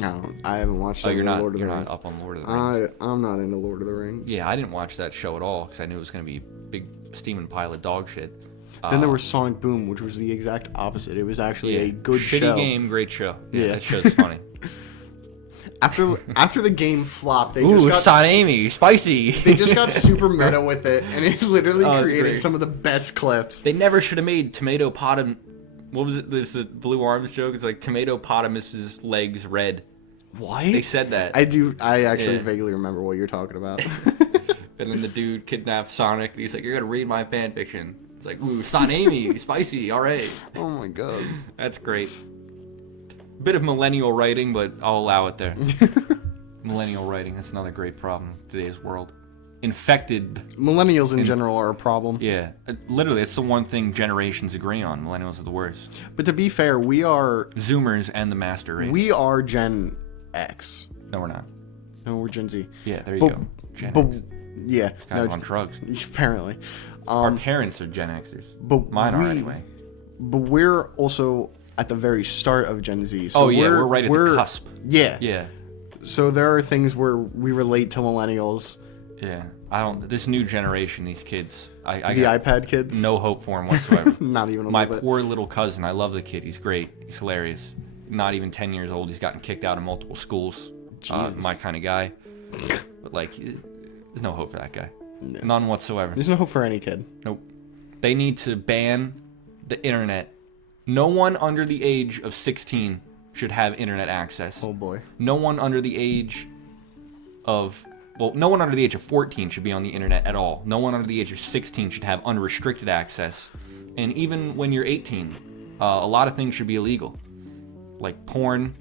No, I haven't watched You're not Lord of the Rings. not up on Lord of the Rings. I'm not into Lord of the Rings. Yeah, I didn't watch that show at all because I knew it was going to be a big steaming pile of dog shit. Then there was Sonic Boom, which was the exact opposite. It was actually a good shitty show. game, great show. Yeah. That show's funny. After the game flopped, they Ooh, just got Son Amy, spicy. they just got super meta with it, and it literally Oh, it's created great. some of the best clips. They never should have made Tomato Potam. What was it? There's the Blue Arms joke. It's like Tomato Potamus's legs red. What? They said that. I actually Yeah. vaguely remember what you're talking about. And then the dude kidnaps Sonic, and he's like, "You're gonna read my fan fiction." It's like, "Ooh, Son Amy, spicy, all right." Oh my god. That's great. Bit of millennial writing, but I'll allow it there. Millennial writing, that's another great problem in today's world. Infected. Millennials in general are a problem. Yeah, literally, it's the one thing generations agree on. Millennials are the worst. But to be fair, we are Zoomers and the master race. Gen X. No, we're not. No, we're Gen Z. Yeah, there you But- go. Gen But X. yeah, Guys on drugs. apparently. Our parents are Gen Xers. But Mine are we- anyway. But we're also at the very start of Gen Z. So Oh yeah, we're right at the cusp. Yeah. Yeah, So there are things where we relate to millennials. yeah. I don't. This new generation, these kids, I The got iPad kids. no hope for them whatsoever. Not even a My little bit. poor little cousin, I love the kid. He's great. He's hilarious. Not even 10 years old. He's gotten kicked out of multiple schools. Jesus. My kind of guy. But like, there's no hope for that guy. No. None whatsoever. There's no hope for any kid. Nope. They need to ban the internet. No one under the age of 16 should have internet access. Oh boy. No one under the age of no one under the age of 14 should be on the internet at all. No one under the age of 16 should have unrestricted access. And even when you're 18, a lot of things should be illegal, like porn.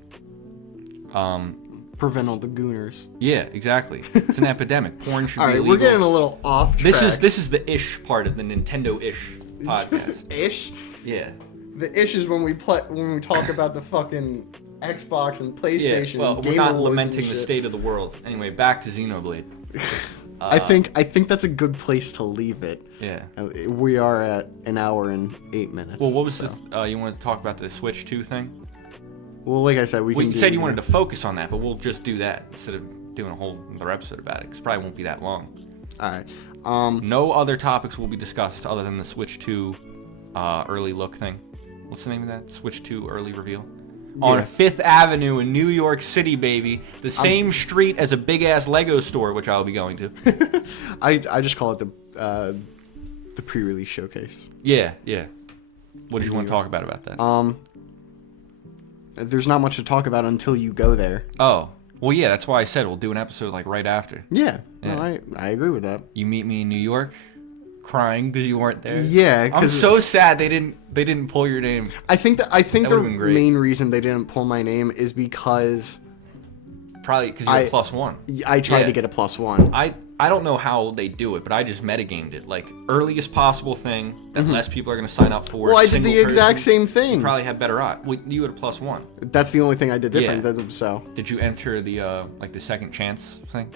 Prevent all the gooners. Yeah, exactly. It's an epidemic. Porn should All be right, illegal. we're getting a little off track. This is the ish part of the Nintendo-ish podcast. ish. Yeah. The ish is when we talk about the fucking Xbox and PlayStation. Yeah, well, and we're Game not Awards lamenting and the shit. state of the world. Anyway, back to Xenoblade. I think that's a good place to leave it. Yeah. We are at an hour and 8 minutes. Well, what was so. this? You wanted to talk about the Switch 2 thing? Well, like I said, Well, can you do said you wanted to focus on that, but we'll just do that instead of doing a whole other episode about it, because it probably won't be that long. All right. No other topics will be discussed other than the Switch 2 early look thing. What's the name of that? Switch 2 early reveal? On 5th Avenue in New York City, baby. The same street as a big-ass Lego store, which I'll be going to. I just call it the pre-release showcase. Yeah. What did you want to talk about that? There's not much to talk about until you go there. Oh. Well, yeah, that's why I said we'll do an episode like right after. Yeah. Yeah. No, I agree with that. You meet me in New York, crying because you weren't there. Yeah, I'm 'cause so sad they didn't pull your name. I think the would've been great. main reason they didn't pull my name is because Probably because you're +1. I tried Yeah. to get a +1. I don't know how they do it, but I just metagamed it. Like, earliest possible thing that less people are going to sign up for. Well, I did the single exact person, same thing. Probably have better odds. Well, you had a +1. That's the only thing I did different. Yeah. So Did you enter the like the second chance thing?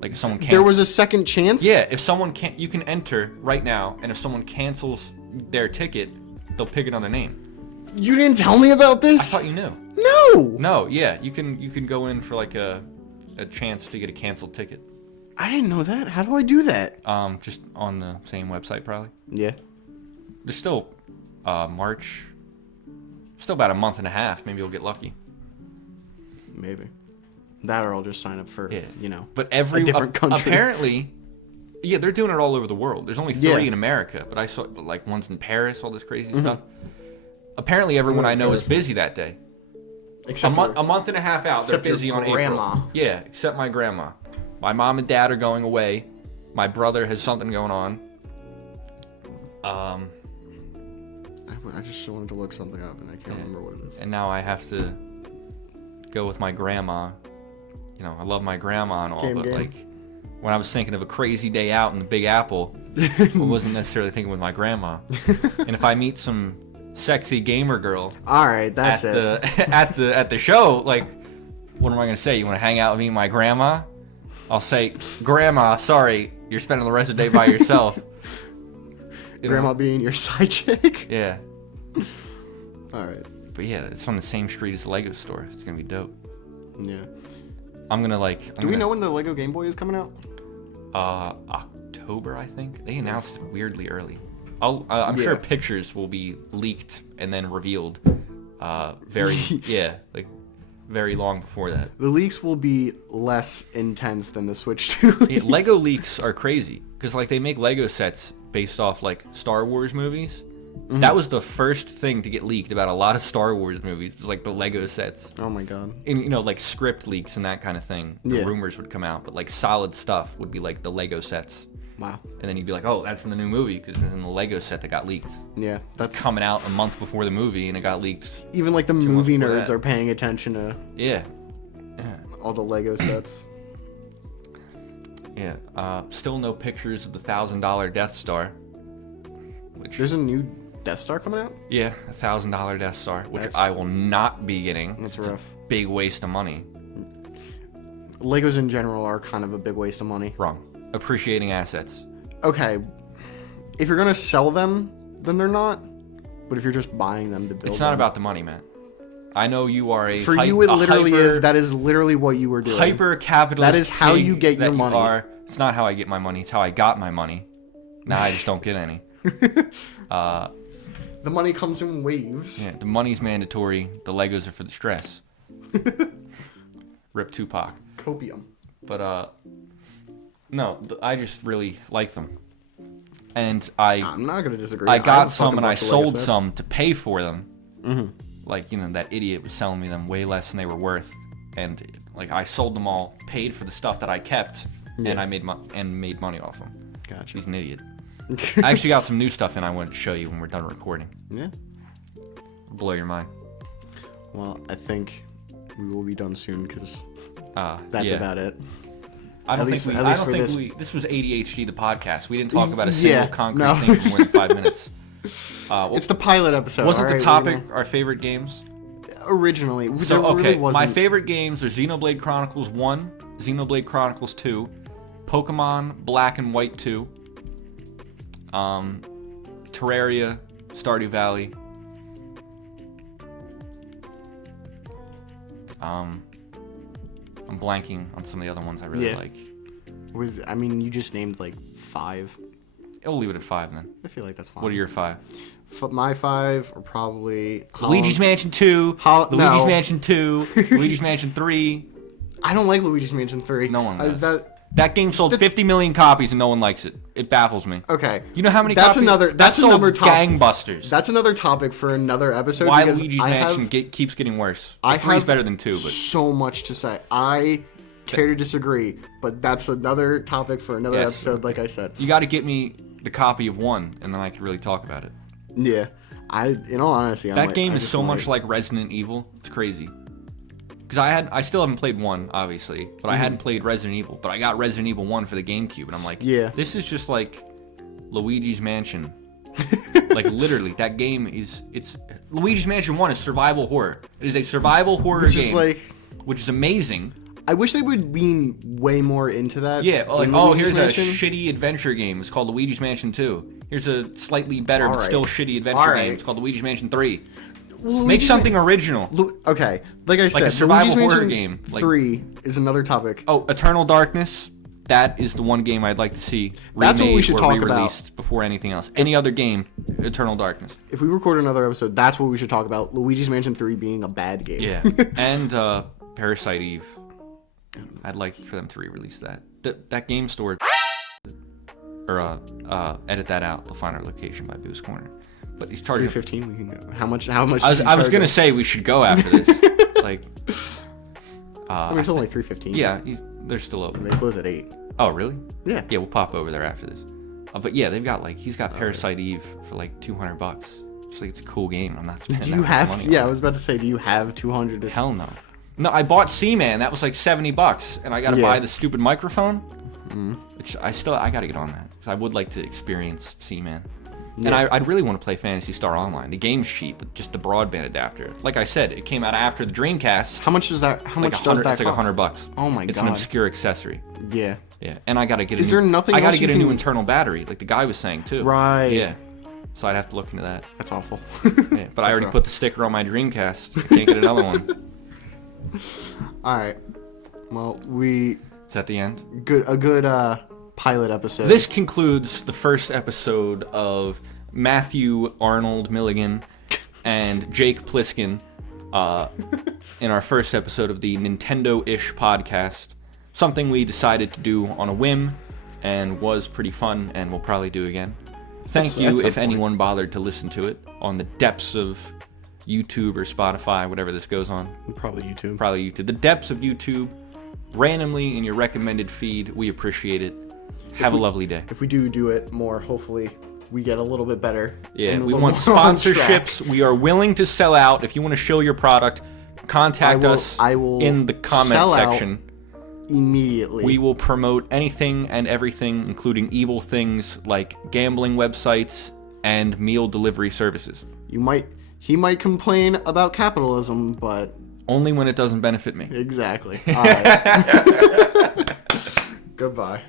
Like if someone cancels. there was a second chance. Yeah, if someone can't, you can enter right now, and if someone cancels their ticket, they'll pick another name. You didn't tell me about I this. thought you knew. No. No, yeah, you can go in for like a chance to get a canceled ticket. I didn't know that. How do I do that? Just on the same website probably. Yeah. There's still March. Still about a month and a half. Maybe you'll get lucky. Maybe. That or I'll just sign up for, But a different country. Apparently, yeah, they're doing it all over the world. There's only 3 in America, but I saw like ones in Paris, all this crazy stuff. Apparently, everyone I know is busy that day. Except a month and a half out, they're busy on grandma. April. Yeah, except my grandma. My mom and dad are going away. My brother has something going on. I just wanted to look something up, and I can't remember what it is. And now I have to go with my grandma. I love my grandma and all, but like when I was thinking of a crazy day out in the Big Apple, I wasn't necessarily thinking with my grandma. And if I meet some sexy gamer girl, all right, that's at the show, like, what am I gonna say? You want to hang out with me and my grandma? I'll say, Grandma, sorry, you're spending the rest of the day by yourself. Grandma being your side chick? Yeah. All right. But yeah, it's on the same street as the Lego store. It's gonna be dope. Yeah. I'm gonna like. Do we know when the Lego Game Boy is coming out? October, I think. They announced it weirdly early. I'm sure pictures will be leaked and then revealed. Very long before that. The leaks will be less intense than the Switch 2 leaks. Lego leaks are crazy because like they make Lego sets based off like Star Wars movies. Mm-hmm. That was the first thing to get leaked about a lot of Star Wars movies, was like the Lego sets. Oh my god. And like script leaks and that kind of thing. The rumors would come out, but like solid stuff would be like the Lego sets. Wow. And then you'd be like, oh, that's in the new movie because it's in the Lego set that got leaked. Yeah, that's coming out a month before the movie and it got leaked. Even like the movie nerds are paying attention to all the Lego sets. Yeah. Still no pictures of the $1,000 Death Star. There's a new Death Star coming out? Yeah, $1,000 Death Star, which I will not be getting. That's rough. Big waste of money. Legos in general are kind of a big waste of money. Wrong. Appreciating assets. Okay. If you're gonna sell them, then they're not. But if you're just buying them to build it's not about the money, man. I know you are For you, it literally is. That is literally what you were doing. Hyper capitalist. That is how you get your money. It's not how I get my money. It's how I got my money. Now I just don't get any. The money comes in waves. Yeah, the money's mandatory. The Legos are for the stress. Rip Tupac. Copium. But no, I just really like them. And I'm not gonna disagree. I got some and I sold some to pay for them. Mm-hmm. Like, that idiot was selling me them way less than they were worth, and like I sold them all, paid for the stuff that I kept, and I made money off them. Gotcha. He's an idiot. I actually got some new stuff in I wanted to show you when we're done recording. Yeah. Blow your mind. Well, I think we will be done soon because that's about it. I don't think this was ADHD the podcast. We didn't talk about a single concrete thing for more than 5 minutes. It's the pilot episode. Wasn't the topic our favorite games? Originally. Really wasn't. My favorite games are Xenoblade Chronicles 1, Xenoblade Chronicles 2, Pokemon Black and White 2, Terraria, Stardew Valley. I'm blanking on some of the other ones I really like. You just named like 5. I'll leave it at 5 then. I feel like that's fine. What are your 5? My 5 are probably Luigi's Mansion 2, Luigi's Mansion 2, Luigi's Mansion 3. I don't like Luigi's Mansion 3. No one does. That game sold 50 million copies and no one likes it. It baffles me. Okay. You know how many copies? That's another topic. Gangbusters. That's another topic for another episode. Why Luigi's Mansion keeps getting worse. 3 is better than 2. But so much to say. I care to disagree, but that's another topic for another episode, like I said. You got to get me the copy of 1, and then I can really talk about it. Yeah. In all honesty, that game is so much like Resident Evil. It's crazy. Because I still haven't played 1, obviously, but I hadn't played Resident Evil. But I got Resident Evil 1 for the GameCube, and I'm like, this is just like Luigi's Mansion. Like, literally, that game it's Luigi's Mansion 1 is survival horror. It is a survival horror game, which is amazing. I wish they would lean way more into that. Yeah, like, here's a shitty adventure game. It's called Luigi's Mansion 2. Here's a slightly better but still shitty adventure game. It's called Luigi's Mansion 3. Make something original. Okay, like I said, a survival horror game. 3 is another topic. Oh, Eternal Darkness. That is the one game I'd like to see remade or re-released before anything else. Any other game, Eternal Darkness. If we record another episode, that's what we should talk about. Luigi's Mansion 3 being a bad game. Yeah, and Parasite Eve. I'd like for them to re-release that. That game store, or edit that out. They'll find our location by Boo's Corner. But he's charging 315. We can go. How much? How much? I was gonna say we should go after this. Like, I mean, it's only 315. yeah, they're still open. They close at 8. Oh, really? Yeah. Yeah, we'll pop over there after this. But yeah, they've got he's got Parasite Eve for like $200. Just like it's a cool game. I'm not spending. Do you that have? much money Yeah, on I was about to say, do you have 200? Hell no. No, I bought Seaman. That was like $70, and I got to buy the stupid microphone. Which I got to get on that because I would like to experience Seaman. Yeah. And I'd really want to play Phantasy Star Online. The game's cheap with just the broadband adapter. Like I said, it came out after the Dreamcast. How much is that? How much does that cost? It's like $100. Oh my god. It's an obscure accessory. Yeah. Yeah, and I gotta get. Is there nothing? I gotta get a new internal battery, like the guy was saying too. Right. Yeah. So I'd have to look into that. That's awful. Yeah, but I already put the sticker on my Dreamcast. I can't get another one. All right. Well, Is that the end? A good pilot episode. This concludes the first episode of Matthew Arnold Milligan and Jake Pliskin in our first episode of the Nintendoish podcast. Something we decided to do on a whim and was pretty fun and we'll probably do again. Thank you if anyone bothered to listen to it on the depths of YouTube or Spotify, whatever this goes on. Probably YouTube. Probably YouTube. The depths of YouTube, randomly in your recommended feed. We appreciate it. Have a lovely day. If we do it more, hopefully we get a little bit better. Yeah, we want sponsorships. We are willing to sell out. If you want to show your product, contact us in the comment section. Immediately. We will promote anything and everything, including evil things like gambling websites and meal delivery services. He might complain about capitalism, but only when it doesn't benefit me. Exactly. All right. Goodbye.